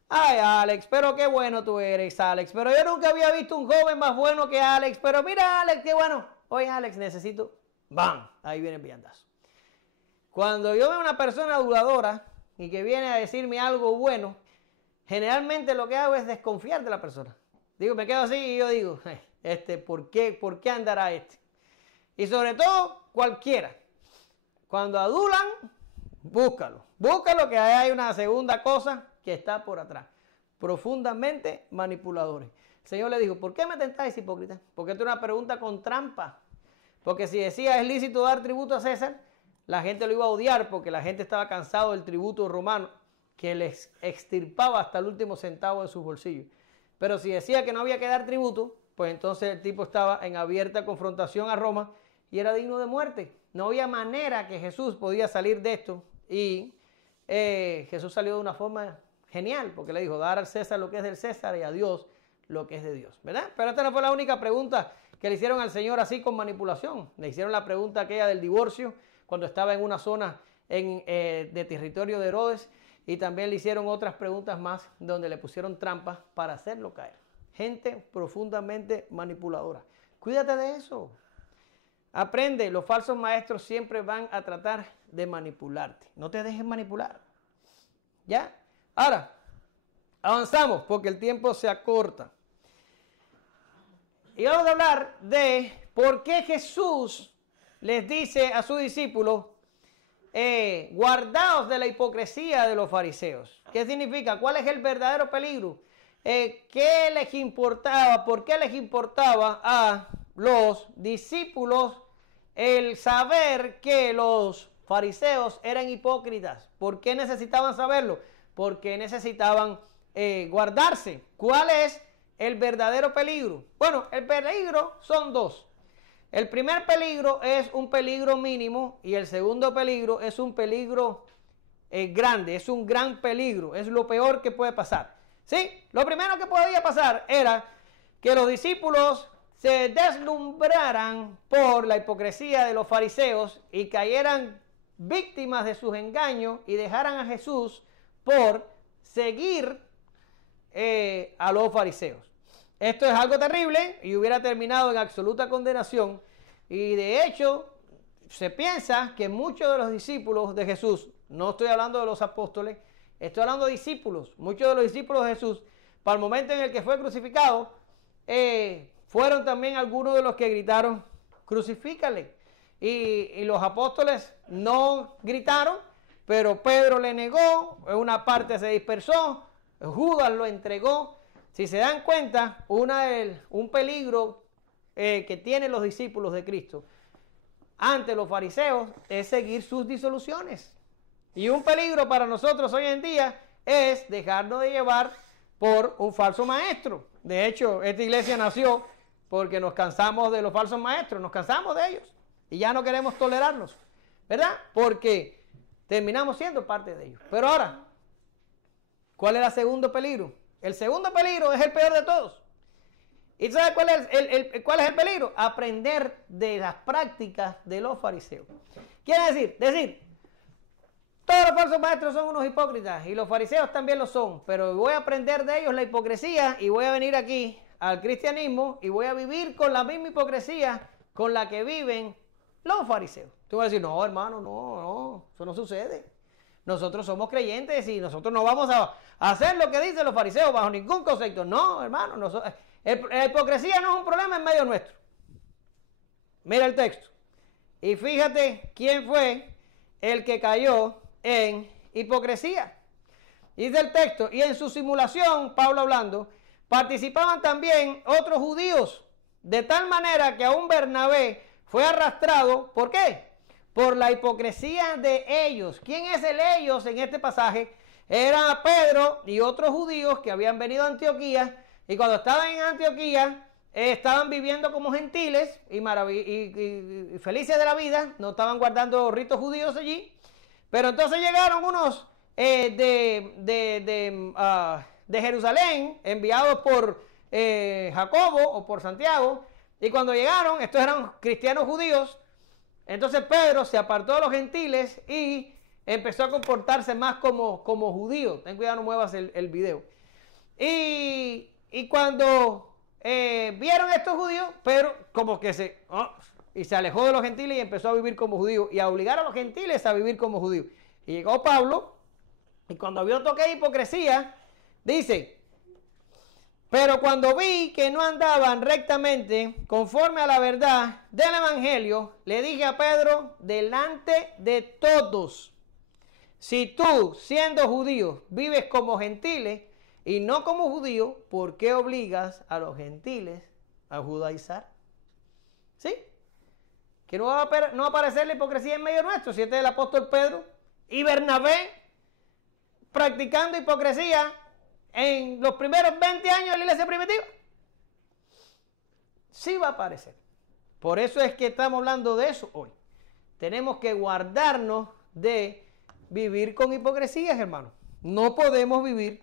ay Alex, pero qué bueno tú eres, Alex, pero yo nunca había visto un joven más bueno que Alex, pero mira Alex, qué bueno. Oye Alex, necesito, ¡bam! Ahí viene el viandazo. Cuando yo veo una persona dudadora y que viene a decirme algo bueno, generalmente lo que hago es desconfiar de la persona. Digo, me quedo así y yo digo, ¿por qué andará este? Y sobre todo, cualquiera. Cuando adulan, búscalo. Búscalo que hay una segunda cosa que está por atrás. Profundamente manipuladores. El Señor le dijo, ¿por qué me tentáis, hipócrita? Porque esta es una pregunta con trampa. Porque si decía, ¿es lícito dar tributo a César? La gente lo iba a odiar porque la gente estaba cansado del tributo romano que les extirpaba hasta el último centavo de sus bolsillos. Pero si decía que no había que dar tributo, pues entonces el tipo estaba en abierta confrontación a Roma y era digno de muerte. No había manera que Jesús podía salir de esto. Y Jesús salió de una forma genial, porque le dijo, dar al César lo que es del César y a Dios lo que es de Dios, ¿verdad? Pero esta no fue la única pregunta que le hicieron al Señor así con manipulación. Le hicieron la pregunta aquella del divorcio, cuando estaba en una zona de territorio de Herodes, y también le hicieron otras preguntas más donde le pusieron trampas para hacerlo caer. Gente profundamente manipuladora. Cuídate de eso. Aprende, los falsos maestros siempre van a tratar de manipularte. No te dejes manipular. ¿Ya? Ahora, avanzamos porque el tiempo se acorta. Y vamos a hablar de por qué Jesús les dice a sus discípulos, guardaos de la hipocresía de los fariseos. ¿Qué significa? ¿Cuál es el verdadero peligro? ¿Qué les importaba? ¿Por qué les importaba a los discípulos el saber que los fariseos eran hipócritas? ¿Por qué necesitaban saberlo? Porque necesitaban guardarse. ¿Cuál es el verdadero peligro? Bueno, el peligro son dos. El primer peligro es un peligro mínimo y el segundo peligro es un peligro grande, es un gran peligro, es lo peor que puede pasar. ¿Sí? Lo primero que podía pasar era que los discípulos se deslumbraran por la hipocresía de los fariseos y cayeran víctimas de sus engaños y dejaran a Jesús por seguir a los fariseos. Esto es algo terrible y hubiera terminado en absoluta condenación. Y de hecho, se piensa que muchos de los discípulos de Jesús, no estoy hablando de los apóstoles, estoy hablando de discípulos, muchos de los discípulos de Jesús, para el momento en el que fue crucificado, fueron también algunos de los que gritaron, crucifícale. Y los apóstoles no gritaron, pero Pedro le negó, una parte se dispersó, Judas lo entregó. Si se dan cuenta, un peligro que tienen los discípulos de Cristo ante los fariseos es seguir sus disoluciones. Y un peligro para nosotros hoy en día es dejarnos de llevar por un falso maestro. De hecho, esta iglesia nació porque nos cansamos de los falsos maestros, nos cansamos de ellos y ya no queremos tolerarlos, ¿verdad? Porque terminamos siendo parte de ellos. Pero ahora, ¿cuál es el segundo peligro? El segundo peligro es el peor de todos. ¿Y sabes cuál es el peligro? Aprender de las prácticas de los fariseos. Quiere decir, todos los falsos maestros son unos hipócritas y los fariseos también lo son, pero voy a aprender de ellos la hipocresía y voy a venir aquí al cristianismo y voy a vivir con la misma hipocresía con la que viven los fariseos. Tú vas a decir, no, hermano, no, eso no sucede. Nosotros somos creyentes y nosotros no vamos a hacer lo que dicen los fariseos bajo ningún concepto. No, hermano, la hipocresía no es un problema en medio nuestro. Mira el texto. Y fíjate quién fue el que cayó en hipocresía. Dice el texto, y en su simulación, Pablo hablando, participaban también otros judíos, de tal manera que aún Bernabé fue arrastrado. ¿Por qué? Por la hipocresía de ellos. ¿Quién es el ellos en este pasaje? Era Pedro y otros judíos que habían venido a Antioquía, y cuando estaban en Antioquía estaban viviendo como gentiles y felices de la vida, no estaban guardando ritos judíos allí, pero entonces llegaron unos de Jerusalén, enviados por Jacobo o por Santiago, y cuando llegaron, estos eran cristianos judíos, entonces Pedro se apartó de los gentiles y empezó a comportarse más como judío. Ten cuidado, no muevas el video. Y cuando vieron estos judíos, Pedro como que se alejó de los gentiles y empezó a vivir como judío y a obligar a los gentiles a vivir como judíos. Y llegó Pablo y cuando vio toque de hipocresía, dice, pero cuando vi que no andaban rectamente conforme a la verdad del evangelio, le dije a Pedro delante de todos, si tú, siendo judío, vives como gentiles y no como judío, ¿por qué obligas a los gentiles a judaizar? ¿Sí? Que no va a aparecer la hipocresía en medio nuestro, si este es el apóstol Pedro y Bernabé practicando hipocresía en los primeros 20 años de la iglesia primitiva. Sí va a aparecer. Por eso es que estamos hablando de eso hoy. Tenemos que guardarnos de vivir con hipocresías, hermano. No podemos vivir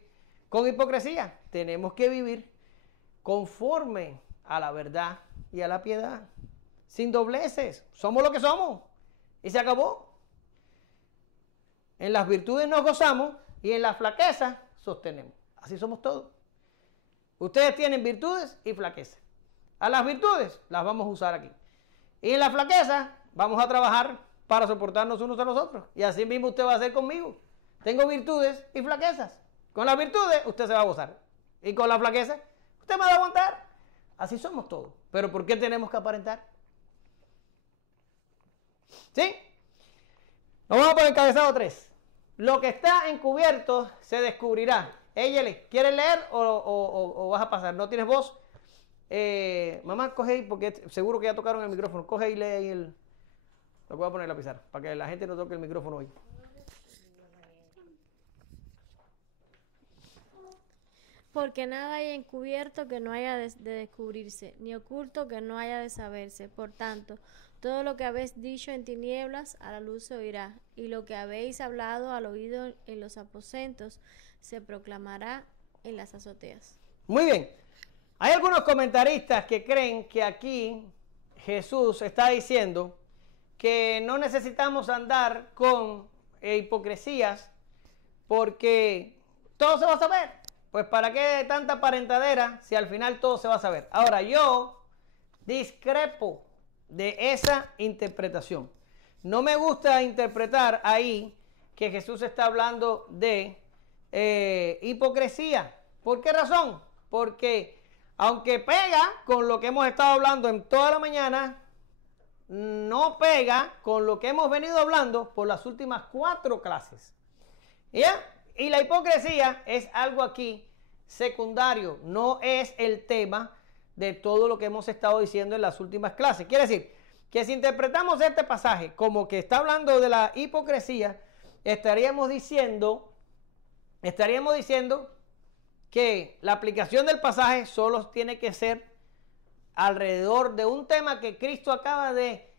con hipocresía. Tenemos que vivir conforme a la verdad y a la piedad. Sin dobleces. Somos lo que somos. Y se acabó. En las virtudes nos gozamos y en las flaquezas sostenemos. Así somos todos. Ustedes tienen virtudes y flaquezas. A las virtudes las vamos a usar aquí. Y en la flaqueza vamos a trabajar para soportarnos unos a los otros. Y así mismo usted va a hacer conmigo. Tengo virtudes y flaquezas. Con las virtudes usted se va a gozar. Y con la flaqueza usted me va a aguantar. Así somos todos. Pero ¿por qué tenemos que aparentar? ¿Sí? Nos vamos por el encabezado 3. Lo que está encubierto se descubrirá. Eyele, ¿quieres leer o vas a pasar? ¿No tienes voz? Mamá, coge ahí, porque seguro que ya tocaron el micrófono. Coge y lee ahí lo que voy a poner en la pizarra, para que la gente no toque el micrófono hoy. Porque nada hay encubierto que no haya de descubrirse, ni oculto que no haya de saberse. Por tanto, todo lo que habéis dicho en tinieblas, a la luz se oirá, y lo que habéis hablado al oído en los aposentos, se proclamará en las azoteas. Muy bien. Hay algunos comentaristas que creen que aquí Jesús está diciendo que no necesitamos andar con hipocresías porque todo se va a saber. Pues ¿para qué tanta aparentadera si al final todo se va a saber? Ahora, yo discrepo de esa interpretación. No me gusta interpretar ahí que Jesús está hablando de hipocresía. ¿Por qué razón? Porque aunque pega con lo que hemos estado hablando en toda la mañana, no pega con lo que hemos venido hablando por las últimas 4 clases. ¿Ya? Y la hipocresía es algo aquí secundario, no es el tema de todo lo que hemos estado diciendo en las últimas clases. Quiere decir que si interpretamos este pasaje como que está hablando de la hipocresía, estaríamos diciendo que la aplicación del pasaje solo tiene que ser alrededor de un tema que Cristo acaba de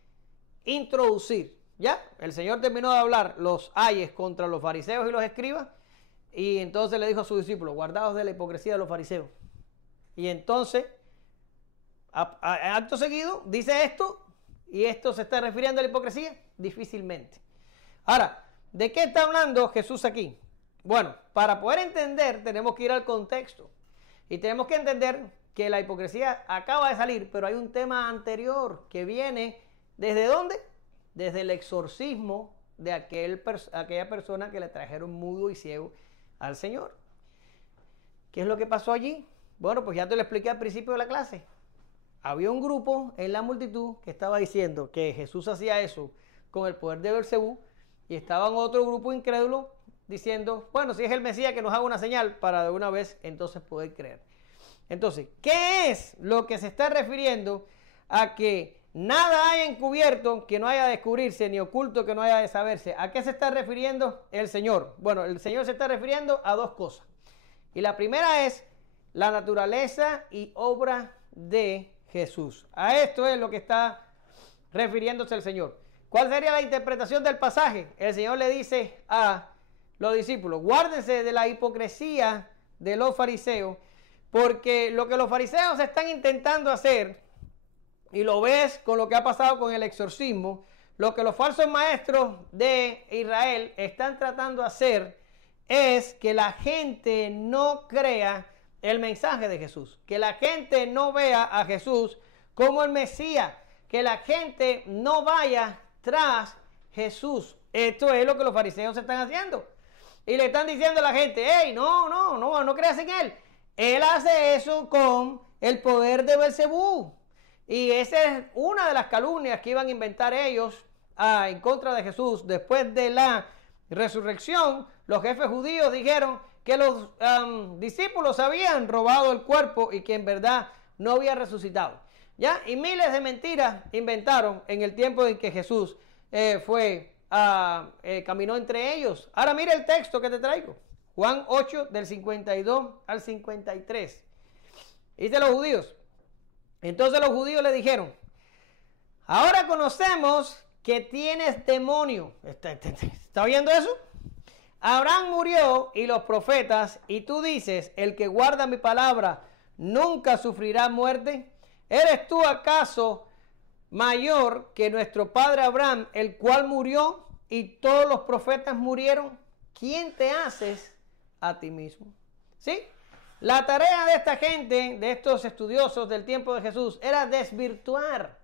introducir. ¿Ya? El Señor terminó de hablar los ayes contra los fariseos y los escribas, y entonces le dijo a sus discípulos, guardaos de la hipocresía de los fariseos. Y entonces, acto seguido, dice esto, y esto se está refiriendo a la hipocresía, difícilmente. Ahora, ¿de qué está hablando Jesús aquí? Bueno, para poder entender tenemos que ir al contexto, y tenemos que entender que la hipocresía acaba de salir, pero hay un tema anterior que viene, ¿desde dónde? Desde el exorcismo de aquella persona que le trajeron mudo y ciego al Señor. ¿Qué es lo que pasó allí? Bueno, pues ya te lo expliqué al principio de la clase. Había un grupo en la multitud que estaba diciendo que Jesús hacía eso con el poder de Beelzebú, y estaba otro grupo incrédulo diciendo, bueno, si es el Mesías, que nos haga una señal para de una vez entonces poder creer. Entonces, ¿qué es lo que se está refiriendo a que nada haya encubierto que no haya de descubrirse, ni oculto que no haya de saberse? ¿A qué se está refiriendo el Señor? Bueno, el Señor se está refiriendo a dos cosas. Y la primera es la naturaleza y obra de Jesús. A esto es lo que está refiriéndose el Señor. ¿Cuál sería la interpretación del pasaje? El Señor le dice a los discípulos, guárdense de la hipocresía de los fariseos, porque lo que los fariseos están intentando hacer, y lo ves con lo que ha pasado con el exorcismo, lo que los falsos maestros de Israel están tratando de hacer es que la gente no crea el mensaje de Jesús, que la gente no vea a Jesús como el Mesías, que la gente no vaya tras Jesús. Esto es lo que los fariseos están haciendo. Y le están diciendo a la gente, hey, no creas en él. Él hace eso con el poder de Beelzebú. Y esa es una de las calumnias que iban a inventar ellos en contra de Jesús. Después de la resurrección, los jefes judíos dijeron que los discípulos habían robado el cuerpo y que en verdad no había resucitado. ¿Ya? Y miles de mentiras inventaron en el tiempo en que Jesús caminó entre ellos. Ahora mira el texto que te traigo. Juan 8, del 52 al 53. Dice los judíos. Entonces los judíos le dijeron, ahora conocemos que tienes demonio. ¿Está oyendo eso? Abraham murió y los profetas, y tú dices, el que guarda mi palabra nunca sufrirá muerte. ¿Eres tú acaso mayor que nuestro padre Abraham, el cual murió y todos los profetas murieron? ¿Quién te haces a ti mismo? ¿Sí? La tarea de esta gente, de estos estudiosos del tiempo de Jesús, era desvirtuar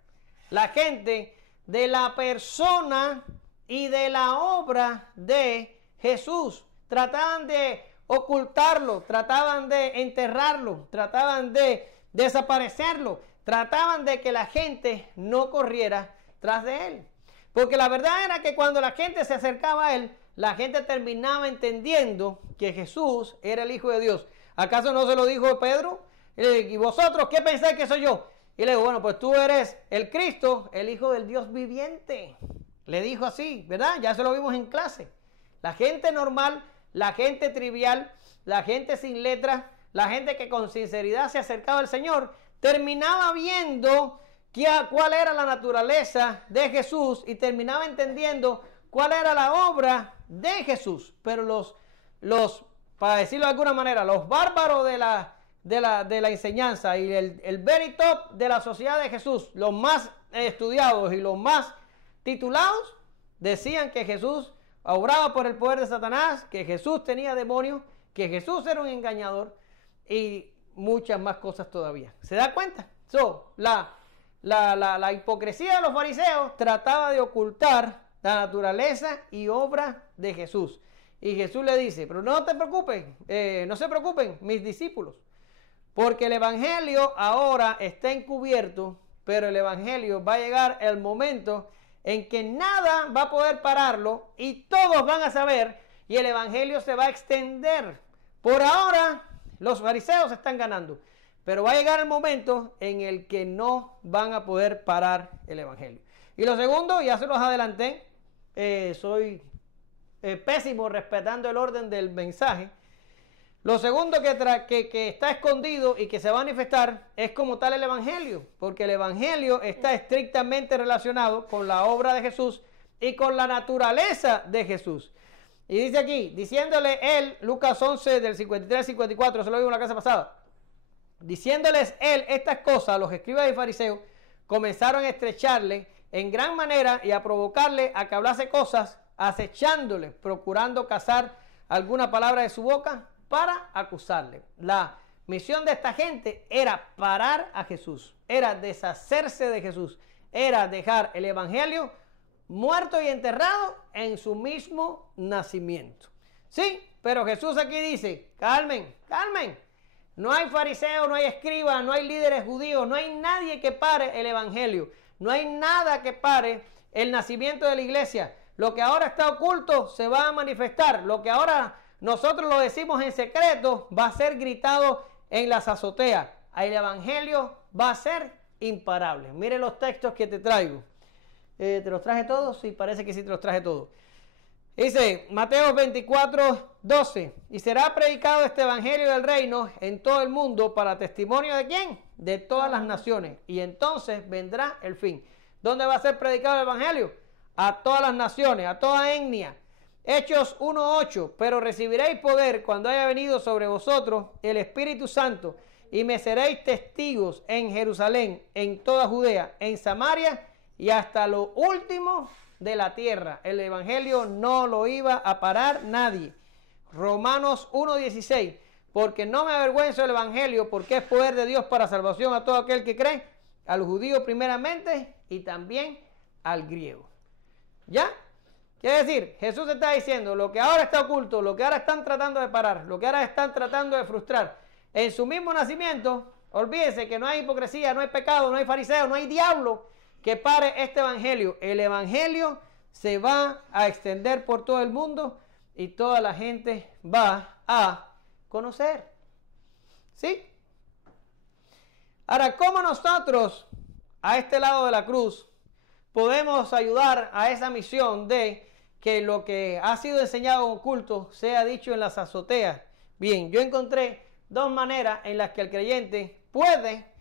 la gente de la persona y de la obra de Jesús. Trataban de ocultarlo, trataban de enterrarlo, trataban de desaparecerlo, trataban de que la gente no corriera tras de él. Porque la verdad era que cuando la gente se acercaba a él, la gente terminaba entendiendo que Jesús era el Hijo de Dios. ¿Acaso no se lo dijo Pedro? ¿Y vosotros qué pensáis que soy yo? Y le digo, bueno, pues tú eres el Cristo, el Hijo del Dios viviente. Le dijo así, ¿verdad? Ya se lo vimos en clase. La gente normal, la gente trivial, la gente sin letras, la gente que con sinceridad se acercaba al Señor, terminaba viendo cuál era la naturaleza de Jesús y terminaba entendiendo cuál era la obra de Jesús. Pero los para decirlo de alguna manera, los bárbaros de la enseñanza y el very top de la sociedad de Jesús, los más estudiados y los más titulados, decían que Jesús obraba por el poder de Satanás, que Jesús tenía demonios, que Jesús era un engañador y muchas más cosas todavía. ¿Se da cuenta? La hipocresía de los fariseos trataba de ocultar la naturaleza y obra de Jesús. Y Jesús le dice, pero no te preocupen, no se preocupen mis discípulos, porque el evangelio ahora está encubierto, pero el evangelio va a llegar el momento en que nada va a poder pararlo y todos van a saber y el evangelio se va a extender. Por ahora los fariseos están ganando, pero va a llegar el momento en el que no van a poder parar el evangelio. Y lo segundo, ya se los adelanté, soy pésimo respetando el orden del mensaje. Lo segundo que está escondido y que se va a manifestar es como tal el Evangelio, porque el Evangelio está estrictamente relacionado con la obra de Jesús y con la naturaleza de Jesús. Y dice aquí, diciéndole él, Lucas 11 del 53 al 54, se lo digo en la clase pasada, diciéndoles él estas cosas, los escribas y fariseos comenzaron a estrecharle en gran manera y a provocarle a que hablase cosas, acechándole, procurando cazar alguna palabra de su boca para acusarle. La misión de esta gente era parar a Jesús, era deshacerse de Jesús, era dejar el Evangelio muerto y enterrado en su mismo nacimiento. Sí, pero Jesús aquí dice, calmen, calmen. No hay fariseos, no hay escribas, no hay líderes judíos, no hay nadie que pare el Evangelio. No hay nada que pare el nacimiento de la iglesia. Lo que ahora está oculto se va a manifestar. Lo que ahora nosotros lo decimos en secreto va a ser gritado en las azoteas. El Evangelio va a ser imparable. Mire los textos que te traigo. ¿Te los traje todos? Sí, parece que sí te los traje todos. Dice Mateo 24, 12. Y será predicado este evangelio del reino en todo el mundo para testimonio de ¿quién? De todas las naciones. Y entonces vendrá el fin. ¿Dónde va a ser predicado el evangelio? A todas las naciones, a toda etnia. Hechos 1:8. Pero recibiréis poder cuando haya venido sobre vosotros el Espíritu Santo. Y me seréis testigos en Jerusalén, en toda Judea, en Samaria y hasta lo último de la tierra. El evangelio no lo iba a parar nadie. Romanos 1:16. Porque no me avergüenzo del evangelio, porque es poder de Dios para salvación a todo aquel que cree, al judío primeramente y también al griego. ¿Ya? Quiere decir, Jesús está diciendo, lo que ahora está oculto, lo que ahora están tratando de parar, lo que ahora están tratando de frustrar, en su mismo nacimiento, olvídense que no hay hipocresía, no hay pecado, no hay fariseo, no hay diablo que pare este evangelio. El evangelio se va a extender por todo el mundo y toda la gente va a conocer. ¿Sí? Ahora, ¿cómo nosotros a este lado de la cruz podemos ayudar a esa misión de que lo que ha sido enseñado en oculto sea dicho en las azoteas? Bien, yo encontré dos maneras en las que el creyente puede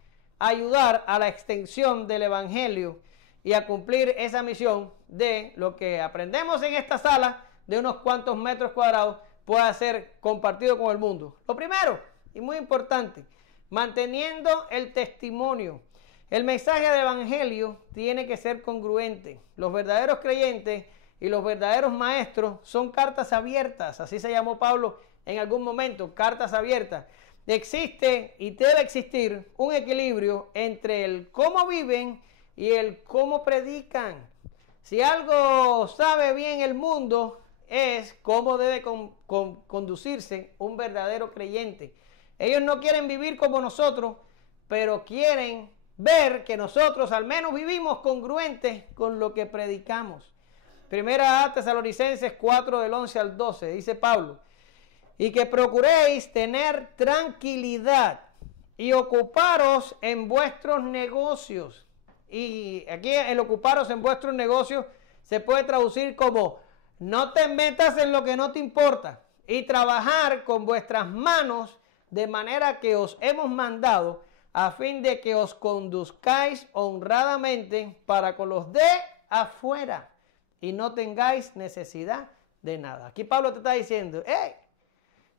ayudar a la extensión del evangelio y a cumplir esa misión de lo que aprendemos en esta sala de unos cuantos metros cuadrados pueda ser compartido con el mundo. Lo primero, y muy importante, manteniendo el testimonio. El mensaje del evangelio tiene que ser congruente. Los verdaderos creyentes y los verdaderos maestros son cartas abiertas, así se llamó Pablo en algún momento, cartas abiertas. Existe y debe existir un equilibrio entre el cómo viven y el cómo predican. Si algo sabe bien el mundo es cómo debe conducirse un verdadero creyente. Ellos no quieren vivir como nosotros, pero quieren ver que nosotros al menos vivimos congruentes con lo que predicamos. Primera a Tesalonicenses 4 del 11 al 12, dice Pablo, y que procuréis tener tranquilidad y ocuparos en vuestros negocios. Y aquí el ocuparos en vuestros negocios se puede traducir como no te metas en lo que no te importa y trabajar con vuestras manos de manera que os hemos mandado a fin de que os conduzcáis honradamente para con los de afuera y no tengáis necesidad de nada. Aquí Pablo te está diciendo, hey,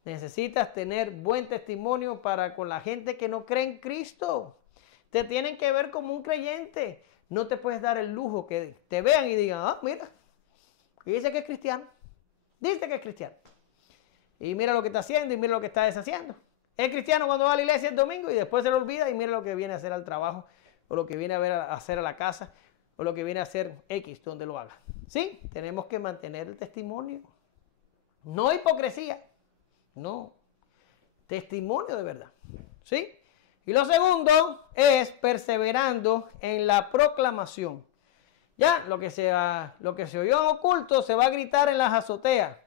necesitas tener buen testimonio para con la gente que no cree en Cristo. Te tienen que ver como un creyente. No te puedes dar el lujo que te vean y digan, ah, mira, dice que es cristiano. Dice que es cristiano. Y mira lo que está haciendo y mira lo que está deshaciendo. Es cristiano cuando va a la iglesia el domingo y después se lo olvida y mira lo que viene a hacer al trabajo o lo que viene a hacer a la casa o lo que viene a hacer X donde lo haga. Sí, tenemos que mantener el testimonio. No hipocresía. No, testimonio de verdad, ¿sí? Y lo segundo es perseverando en la proclamación. Ya, lo que se oyó en oculto se va a gritar en las azoteas.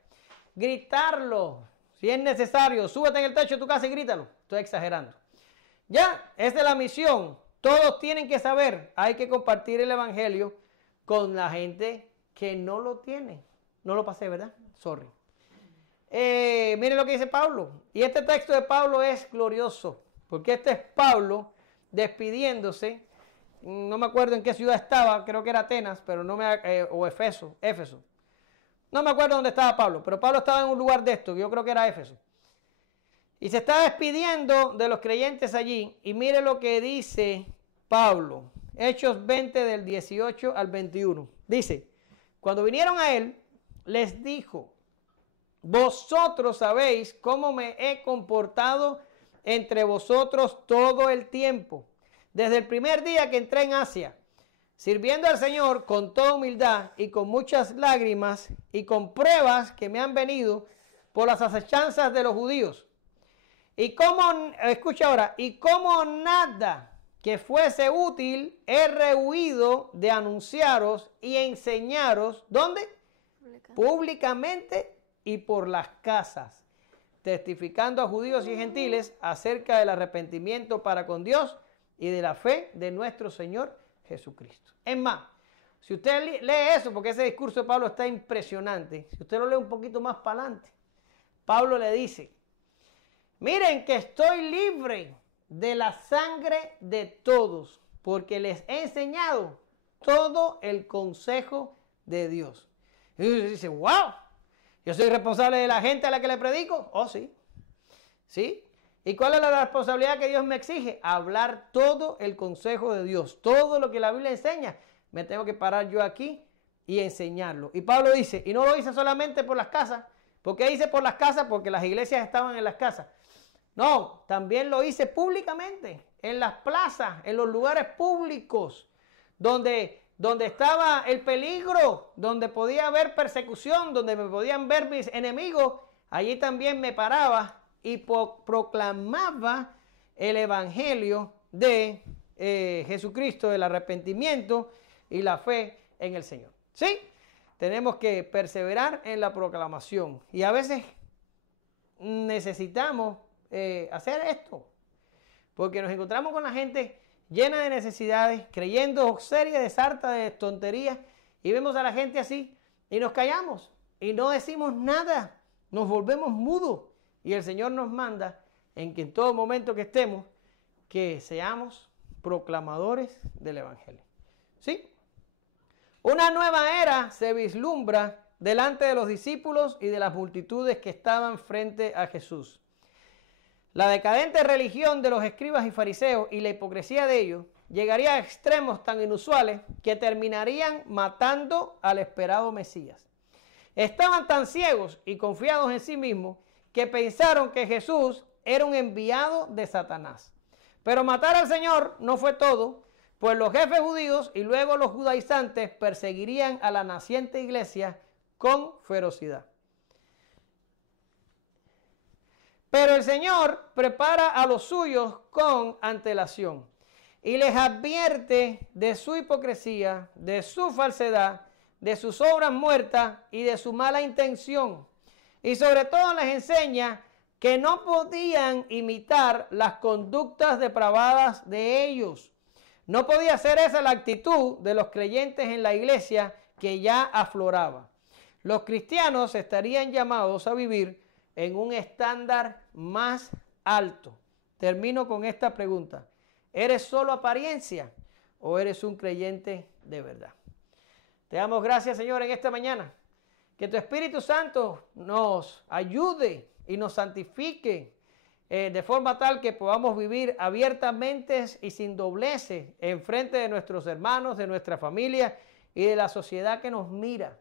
Gritarlo, si es necesario, súbete en el techo de tu casa y grítalo. Estoy exagerando. Ya, esa es la misión. Todos tienen que saber, hay que compartir el evangelio con la gente que no lo tiene. No lo pasé, ¿verdad? Sorry. Miren lo que dice Pablo. Y este texto de Pablo es glorioso, porque este es Pablo despidiéndose. No me acuerdo en qué ciudad estaba, creo que era Atenas, pero o Éfeso. No me acuerdo dónde estaba Pablo, pero Pablo estaba en un lugar de esto, yo creo que era Éfeso. Y se está despidiendo de los creyentes allí. Y mire lo que dice Pablo. Hechos 20 del 18 al 21. Dice, cuando vinieron a él, les dijo, vosotros sabéis cómo me he comportado entre vosotros todo el tiempo, desde el primer día que entré en Asia, sirviendo al Señor con toda humildad y con muchas lágrimas y con pruebas que me han venido por las acechanzas de los judíos. Y escucha ahora, y como nada que fuese útil, he rehuido de anunciaros y enseñaros, ¿dónde? Públicamente y por las casas, testificando a judíos y gentiles acerca del arrepentimiento para con Dios y de la fe de nuestro Señor Jesucristo. Es más, si usted lee eso, porque ese discurso de Pablo está impresionante, si usted lo lee un poquito más para adelante, Pablo le dice, miren que estoy libre de la sangre de todos, porque les he enseñado todo el consejo de Dios. Y uno dice, wow, yo soy responsable de la gente a la que le predico. Oh, sí. ¿Sí? ¿Y cuál es la responsabilidad que Dios me exige? Hablar todo el consejo de Dios, todo lo que la Biblia enseña. Me tengo que parar yo aquí y enseñarlo. Y Pablo dice, y no lo dice solamente por las casas. ¿Por qué dice por las casas? Porque las iglesias estaban en las casas. No, también lo hice públicamente, en las plazas, en los lugares públicos, donde estaba el peligro, donde podía haber persecución, donde me podían ver mis enemigos. Allí también me paraba y proclamaba el evangelio de Jesucristo, el arrepentimiento y la fe en el Señor. ¿Sí? Tenemos que perseverar en la proclamación y a veces necesitamos hacer esto, porque nos encontramos con la gente llena de necesidades, creyendo serie de sarta de tonterías, y vemos a la gente así y nos callamos y no decimos nada, nos volvemos mudos, y el Señor nos manda en que en todo momento que estemos, que seamos proclamadores del evangelio. ¿Sí? Una nueva era se vislumbra delante de los discípulos y de las multitudes que estaban frente a Jesús. La decadente religión de los escribas y fariseos y la hipocresía de ellos llegaría a extremos tan inusuales que terminarían matando al esperado Mesías. Estaban tan ciegos y confiados en sí mismos que pensaron que Jesús era un enviado de Satanás. Pero matar al Señor no fue todo, pues los jefes judíos y luego los judaizantes perseguirían a la naciente iglesia con ferocidad. Pero el Señor prepara a los suyos con antelación y les advierte de su hipocresía, de su falsedad, de sus obras muertas y de su mala intención. Y sobre todo les enseña que no podían imitar las conductas depravadas de ellos. No podía ser esa la actitud de los creyentes en la iglesia que ya afloraba. Los cristianos estarían llamados a vivir en un estándar más alto. Termino con esta pregunta. ¿Eres solo apariencia o eres un creyente de verdad? Te damos gracias, Señor, en esta mañana. Que tu Espíritu Santo nos ayude y nos santifique de forma tal que podamos vivir abiertamente y sin dobleces en frente de nuestros hermanos, de nuestra familia y de la sociedad que nos mira.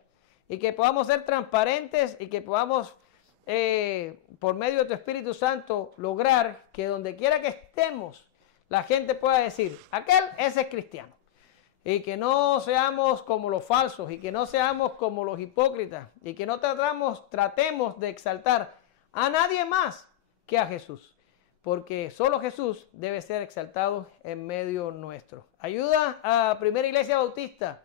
Y que podamos ser transparentes y que podamos por medio de tu Espíritu Santo lograr que donde quiera que estemos la gente pueda decir, ese es cristiano, y que no seamos como los falsos y que no seamos como los hipócritas y que no tratemos de exaltar a nadie más que a Jesús, porque solo Jesús debe ser exaltado en medio nuestro. Ayuda a Primera Iglesia Bautista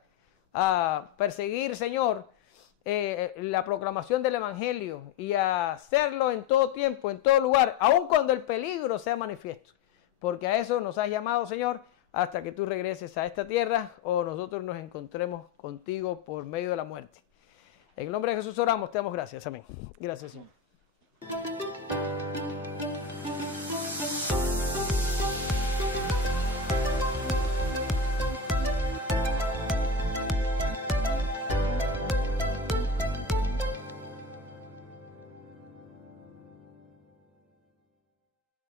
a perseguir, Señor, la proclamación del evangelio y a hacerlo en todo tiempo, en todo lugar, aun cuando el peligro sea manifiesto, porque a eso nos has llamado, Señor, hasta que tú regreses a esta tierra o nosotros nos encontremos contigo por medio de la muerte. En el nombre de Jesús oramos, te damos gracias. Amén. Gracias, Señor. Amén.